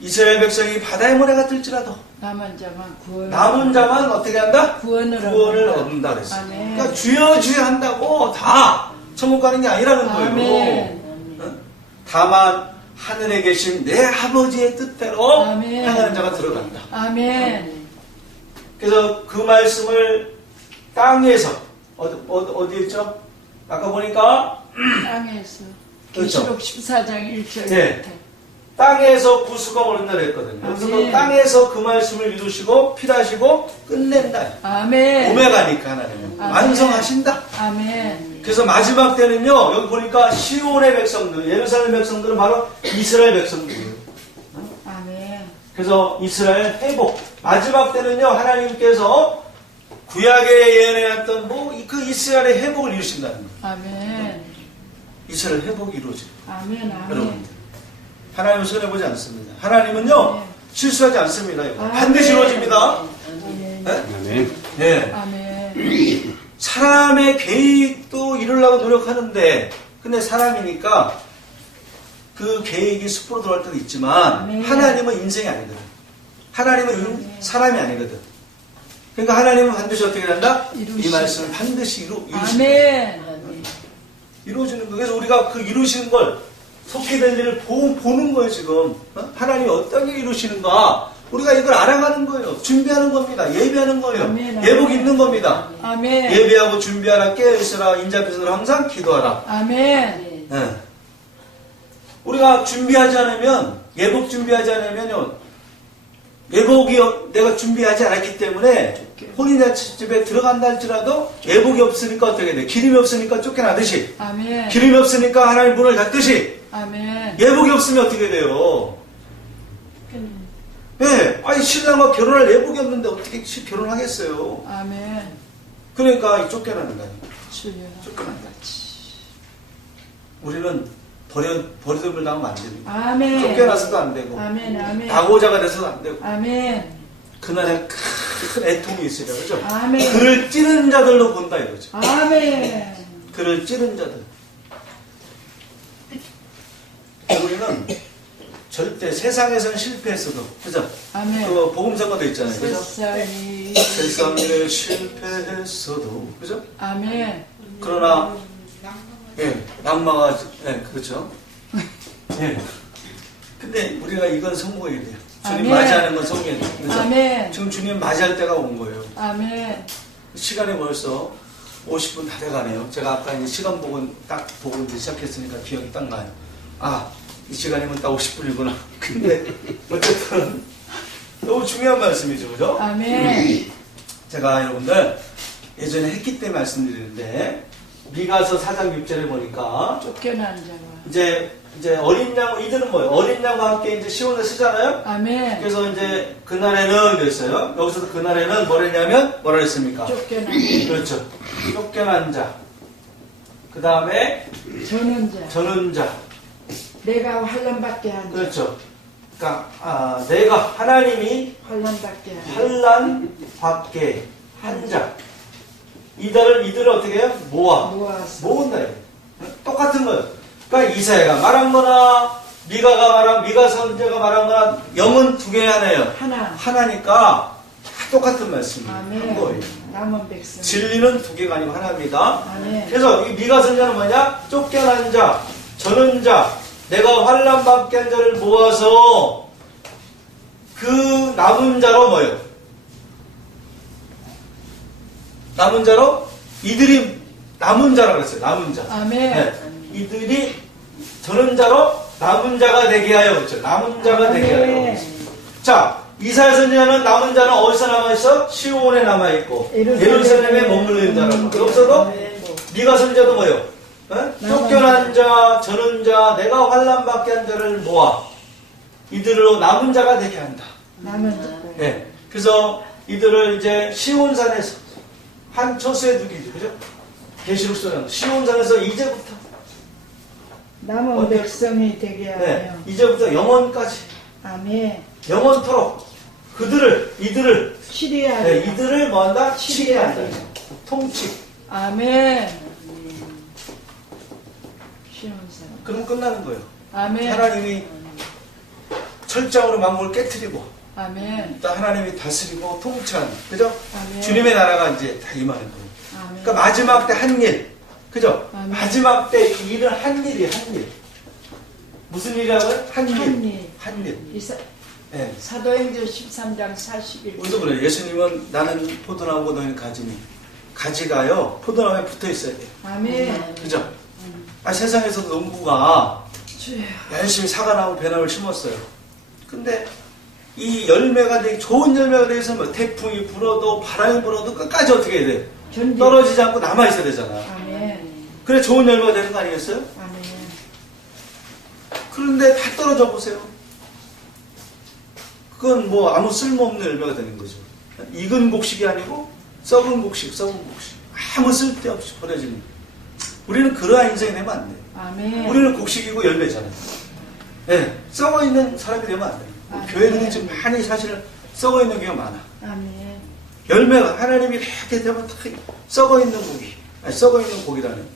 이스라엘 백성이 바다의 모래가 들지라도 남은 자만 구원. 남은 자만 어떻게 한다? 구원을 얻는다 그랬어요. 아멘. 그러니까 주여 한다고 다 천국 가는 게 아니라는 거예요. 아멘. 어? 다만 하늘에 계신 내 아버지의 뜻대로 아멘. 행하는 자가 들어간다. 아멘. 그래서 그 말씀을 땅에서 어디 있죠? 아까 보니까 땅에서. 그렇죠. 계시록 14장 1절 네. 밑에. 땅에서 부수가 오른다 그랬거든요. 그래서 그 아멘. 땅에서 그 말씀을 이루시고 필하시고 끝낸다. 아멘. 오메가니까 하나님은 아멘. 완성하신다. 아멘. 그래서 마지막 때는요. 여기 보니까 시온의 백성들, 예루살렘 백성들은 바로 이스라엘 백성들이에요. 아멘. 그래서 이스라엘 회복. 마지막 때는요. 하나님께서 구약에 예언해왔던 그 이스라엘의 회복을 이루신다는 거예요. 아멘. 이스라엘 회복이 이루어져요. 아멘. 아멘. 여러분들. 하나님은 손해보지 않습니다. 하나님은요. 실수하지 않습니다. 반드시 이루어집니다. 아멘. 네? 아멘. 네. 아멘. 사람의 계획도 이루려고 노력하는데 근데 사람이니까 그 계획이 숲으로 들어갈 때도 있지만 아멘. 하나님은 인생이 아니거든. 하나님은 사람이 아니거든. 그러니까 하나님은 반드시 어떻게 한다? 이 말씀을 반드시 이루신다. 아멘. 이루어지는 거. 그래서 우리가 그 이루시는 걸 속히 될 일을 보는 거예요 지금. 하나님이 어떤 일 이루시는가 우리가 이걸 알아가는 거예요. 준비하는 겁니다. 예배하는 거예요. 아멘, 아멘. 예복 입는 겁니다. 아멘. 예배하고 준비하라. 깨어있으라. 인자앞에서 항상 기도하라. 아멘. 네. 우리가 준비하지 않으면 예복 준비하지 않으면요 예복이 내가 준비하지 않았기 때문에 혼인잔치집에 들어간다 할지라도 예복이 없으니까 어떻게 돼? 기름이 없으니까 쫓겨나듯이 아멘. 기름이 없으니까 하나님 문을 닫듯이 아멘. 예복이 없으면 어떻게 돼요? 네, 아니 신랑과 결혼할 예복이 없는데 어떻게 결혼하겠어요? 아멘. 그러니까 쫓겨나는 거아니에요. 주여. 쫓겨난다. 우리는 버리덤을 당하면 안 됩니다. 아멘. 쫓겨나서도 안 되고 아멘. 아멘. 낙오자가 돼서도 안 되고 아멘. 그날에 큰 애통이 있으려 그죠? 아멘. 그를 찌른 자들로 본다 이거죠. 아멘. 그를 찌른 자들. 우리는 절대 세상에서는 실패했어도 그죠? 아멘. 그 복음 선거도 있잖아요. 그죠? 세상이. 세상에 실패했어도 그죠? 아멘. 그러나 예, 낙마가 그렇죠. 예. 근데 우리가 이건 성공해야 돼요. 주님 아멘. 맞이하는 건 성공해야 돼요. 그죠? 아멘. 지금 주님 맞이할 때가 온 거예요. 아멘. 시간이 벌써 50분 다 돼가네요. 제가 아까 이제 시간 보고 이제 시작했으니까 기억이 딱 나요. 아, 이 시간이면 딱 50분이구나. 근데 어쨌든 너무 중요한 말씀이죠, 그죠? 아멘. 제가 여러분들 예전에 했기 때문에 말씀드리는데 미가서 4장 6절에 보니까 쫓겨난 자와. 이제 어린 양 이들은 뭐예요? 어린 양과 함께 이제 시온을 쓰잖아요. 아멘. 그래서 이제 그날에는 그랬어요. 여기서도 그날에는 뭐랬냐면 뭐라 그랬습니까? 쫓겨난 그렇죠. 쫓겨난 자. 그 다음에 저는 자. 저는 자. 내가 환란받게 한 자. 그렇죠. 그러니까 내가 하나님이 환란받게 한 자. 환란 받게 한 자. 이들을 어떻게 해요? 모아서. 모은다. 똑같은 거예요. 그러니까 이사야가 말한 거나 미가 선지자가 말한 거나 영은 두 개 하나예요. 하나니까 똑같은 말씀이 한 거예요. 남은 백성. 진리는 두 개가 아니고 하나입니다. 아멘. 그래서 이 미가 선지자는 뭐냐? 쫓겨난 자, 저는 자, 내가 환난 받게 한 자를 모아서 그 남은 자로 뭐예요? 남은 자로 이들이 남은 자라고 그랬어요. 남은 자. 아멘. 네. 이들이 저런 자로 남은 자가 되게 하여 그랬죠. 남은 자가 되게 하여. 아멘. 자, 이사야 선지자는 남은 자는 어디서 남아있어? 시온에 남아있고 예루살렘에 머물는 자라고. 여기서도 미가 선지자도 뭐예요? 쫓겨난 자, 저런 자, 내가 환난 받게 한 자를 모아 이들로 남은 자가 되게 한다. 남은 자. 네. 그래서 이들을 이제 시온산에서 한 처수에 두기죠. 그죠? 계시록서는 시온산에서 이제부터 남은 백성이 되게 하여. 네, 이제부터 영원까지 아멘. 영원토록 이들을 치리하여. 네, 이들을 뭐한다? 치리하여. 치리한다. 통치. 아멘. 쉬운 사람. 그럼 끝나는 거예요. 아멘. 하나님이 철저으로 만국을 깨트리고 아멘. 또 하나님이 다스리고 통치하는, 그죠? 아멘. 주님의 나라가 이제 다 임하는 거예요. 아멘. 그러니까 마지막 때 한 일, 그죠? 아멘. 마지막 때 이 일은 한 일이에요. 한 일. 무슨 일이라고요? 한 일. 한 일. 한 일. 예. 사도행전 13장 41절. 우리도 그래요. 예수님은 나는 포도나무고 너희는 가지니. 가지가요, 포도나무에 붙어 있어야 돼요. 아멘. 그죠? 세상에서도 농부가 주여. 열심히 사과나무, 배나무를 심었어요. 근데 이 열매가 되게 좋은 열매가 되어서 뭐 태풍이 불어도 바람이 불어도 끝까지 어떻게 해야 돼? 견디. 떨어지지 않고 남아있어야 되잖아. 아멘. 그래 좋은 열매가 되는 거 아니겠어요? 아멘. 그런데 다 떨어져 보세요. 그건 뭐 아무 쓸모없는 열매가 되는 거죠. 익은 곡식이 아니고 썩은 곡식. 아무 쓸데없이 버려지는 거예요. 우리는 그러한 인생이 되면 안 돼요. 아멘. 우리는 곡식이고 열매잖아요. 네, 썩어있는 사람이 되면 안 돼요. 아멘. 교회들이 지금 많이 사실은 썩어있는 경우가 많아. 아멘. 열매가 하나님이 이렇게 되면 다 썩어있는 고기, 아니 썩어있는 고기라는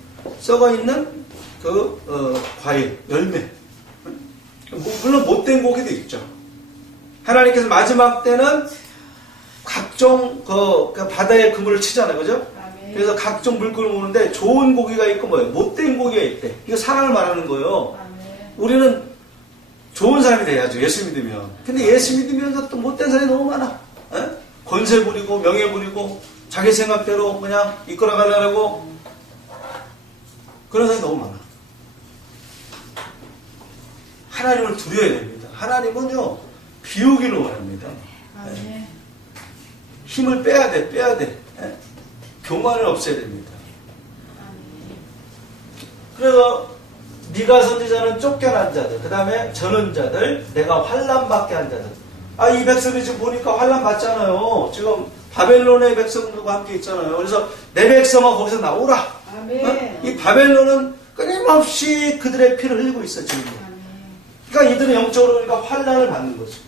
썩어있는 과일, 열매. 물론 못된 고기도 있죠. 하나님께서 마지막 때는 각종 바다에 그물을 치잖아요, 그죠? 아멘. 그래서 각종 물고기를 모으는데 좋은 고기가 있고 뭐예요? 못된 고기가 있대. 이거 사랑을 말하는 거예요. 아멘. 우리는 좋은 사람이 돼야죠. 예수 믿으면. 근데 예수 믿으면서 또 못된 사람이 너무 많아. 에? 권세 부리고 명예 부리고 자기 생각대로 그냥 이끌어 가려고 그런 사람이 너무 많아. 하나님을 두려워야 됩니다. 하나님은요 비우기를 원합니다. 아멘. 힘을 빼야 돼. 에? 교만을 없애야 됩니다. 그래서 미가 선지자는 쫓겨난 자들, 그 다음에 저는 자들, 내가 환난 받게 한 자들. 이 백성이 지금 보니까 환난 받잖아요. 지금 바벨론의 백성들과 함께 있잖아요. 그래서 내 백성아 거기서 나오라. 아멘. 이 바벨론은 끊임없이 그들의 피를 흘리고 있어 지금. 아멘. 그러니까 이들은 영적으로 그러니까 환난을 받는 거죠.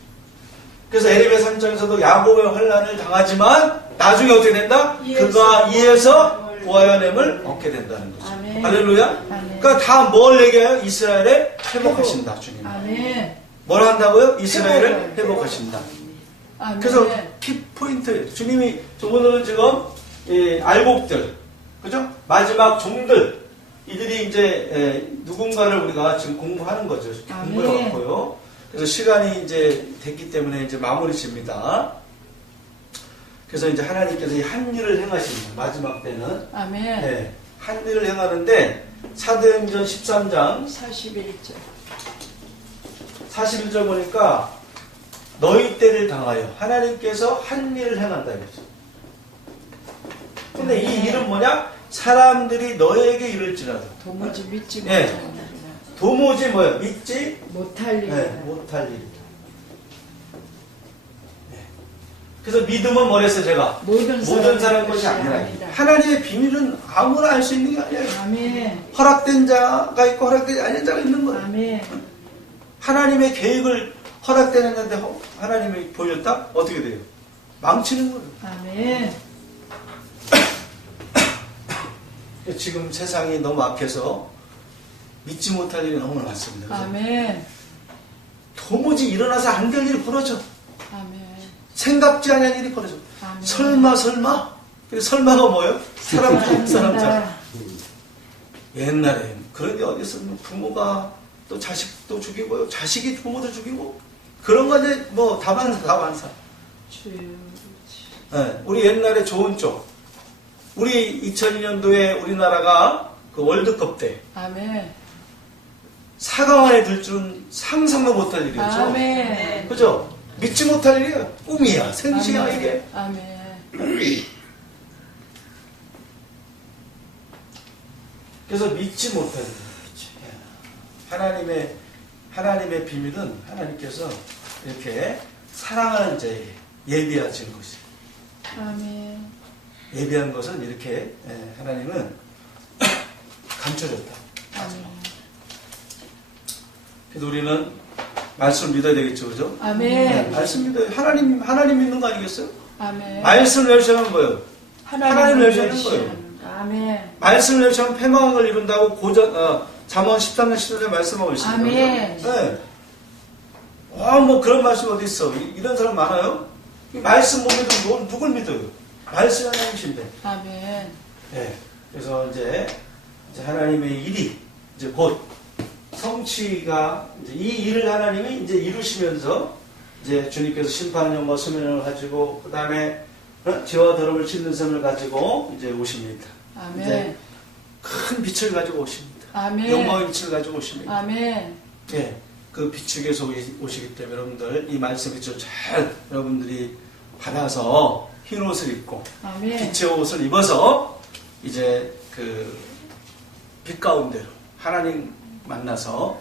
그래서 에레미야 3장에서도 야곱의 환난을 당하지만 나중에 어떻게 된다? 그가 이에서 보아야됨을 얻게 된다는 거죠. 아멘. 할렐루야. 아멘. 그러니까 다 뭘 얘기해요? 이스라엘에 회복하신다 주님. 아멘. 뭘 한다고요? 이스라엘을 회복하신다. 아멘. 그래서 키포인트 주님이 오늘은 지금 알곡들, 그죠? 마지막 종들 이들이 이제 누군가를 우리가 지금 공부하는 거죠. 공부해 아멘. 왔고요. 그래서 시간이 이제 됐기 때문에 이제 마무리 집니다. 그래서 이제 하나님께서 이 한 일을 행하십니다. 마지막 때는. 아멘. 네, 한 일을 행하는데 사도행전 13장 41절. 41절 보니까 너희 때를 당하여 하나님께서 한 일을 행한다 이거죠. 근데 이 일은 뭐냐? 사람들이 너에게 이를지라도 도무지 믿지 네. 못하는 일이라. 도무지 뭐야? 믿지 못할 일. 못할 일이다. 네. 그래서 믿음은 뭐랬어요 제가? 모든 사람 것이 아니라 하나님의 비밀은 아무나 알 수 있는 게 아니에요. 아멘. 허락된 자가 있고 허락되지 않은 자가 있는 거예요. 아멘. 하나님의 계획을 허락되는데 하나님이 보여줬다? 어떻게 돼요? 망치는 거예요. 아멘. 지금 세상이 너무 악해서 믿지 못할 일이 너무 많습니다. 아멘. 도무지 일어나서 안 될 일이 벌어져. 아멘. 생각지 않은 일이 벌어져. 아멘. 설마? 그 설마가 뭐예요? 사람 자. 옛날에 그런 게 어디 있었냐? 부모가 또 자식도 죽이고요. 자식이 부모도 죽이고. 그런 거 이제 뭐 다반사. 주여. 네, 우리 옛날에 좋은 쪽. 우리 2002년도에 우리나라가 그 월드컵 때 아멘. 4강 안에 들 줄은 상상도 못할 일이었죠. 아멘. 그죠? 믿지 못할 일이야. 꿈이야. 생시야, 아멘. 이게. 아멘. 그래서 믿지 못할 일. 하나님의 비밀은 하나님께서 이렇게 사랑하는 자에게 예비하신 것이. 아멘. 예비한 것은 이렇게 하나님은 감춰줬다. 아멘. 그래서 우리는 말씀을 믿어야 되겠죠, 그죠? 아멘. 네, 말씀 믿어요. 하나님 믿는 거 아니겠어요? 아멘. 말씀을 열시하면 뭐예요? 하나님을 열시하는 거예요. 아멘. 말씀을 열시하면 패망을 이룬다고 잠언 13년 10절에 말씀하고 있습니다. 아멘. 네. 뭐 그런 말씀 어디 있어? 이런 사람 많아요? 이 말씀 못 믿으면 누굴 믿어요? 말씀 하나님이신데. 아멘. 네. 그래서 이제 하나님의 일이 이제 곧 성취가 이제 이 일을 하나님이 이제 이루시면서 이제 주님께서 심판령과 수면을 가지고 그 다음에 죄와 더러움을 씻는 섬을 가지고 이제 오십니다. 아멘. 이제 큰 빛을 가지고 오십니다. 아멘. 영광의 빛을 가지고 오십니다. 아멘. 예, 그 비축에서 오시기 때문에 여러분들 이 말씀 빛을 잘 여러분들이 받아서 흰 옷을 입고 아멘. 빛의 옷을 입어서 이제 그 빛 가운데로 하나님 만나서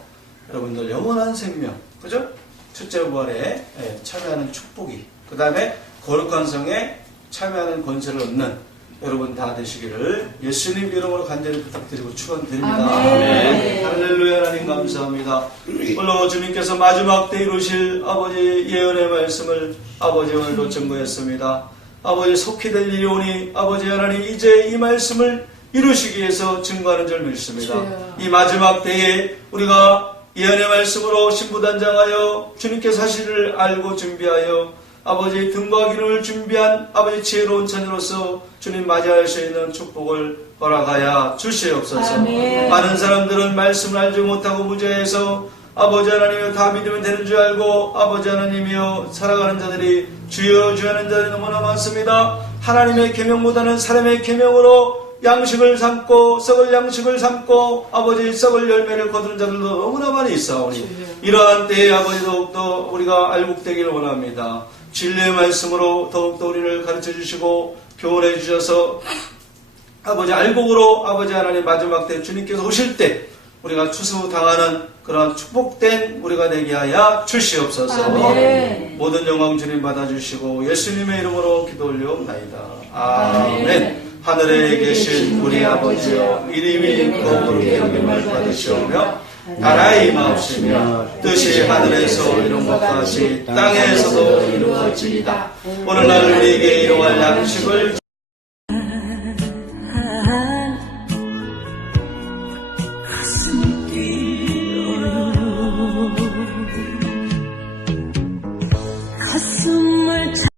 여러분들 영원한 생명, 그죠? 첫째 부활에 참여하는 축복이, 그 다음에 거룩한 성에 참여하는 권세를 얻는 여러분 다 되시기를 예수님 이름으로 간절히 부탁드리고 축원드립니다. 아멘. 할렐루야. 하나님 감사합니다. 오늘 주님께서 마지막 때 이루실 아버지 예언의 말씀을 아버지 오늘도 증거했습니다. 아버지 속히 될 일이 오니 아버지 하나님 이제 이 말씀을 이루시기 위해서 증거하는 줄 믿습니다. 주여. 이 마지막 때에 우리가 예언의 말씀으로 신부단장하여 주님께 사실을 알고 준비하여 아버지 등과 기름을 준비한 아버지 지혜로운 자녀로서 주님 맞이할 수 있는 축복을 허락하여 주시옵소서. 아멘. 많은 사람들은 말씀을 알지 못하고 무죄해서 아버지 하나님이여 다 믿으면 되는 줄 알고 아버지 하나님이여 살아가는 자들이 주여 주여 하는 자들이 너무나 많습니다. 하나님의 계명보다는 사람의 계명으로 양식을 삼고 썩을 양식을 삼고 아버지 썩을 열매를 거두는 자들도 너무나 많이 있사오니 이러한 때에 아버지 더욱더 우리가 알곡되기를 원합니다. 진리의 말씀으로 더욱더 우리를 가르쳐 주시고 교훈해 주셔서 아버지 알곡으로 아버지 하나님 마지막 때 주님께서 오실 때 우리가 추수당하는 그런 축복된 우리가 되게 하여 주시옵소서. 아멘. 모든 영광 주님 받아주시고 예수님의 이름으로 기도 올려옵나이다. 아멘. 하늘에 계신 우리 아버지여 이름이 거룩히 여김을 받으시오며 나라의 임하옵시며 뜻이 하늘에서 이룬 것 같이 땅에서도 이루어지이다. 오늘날 우리에게 일용할 양식을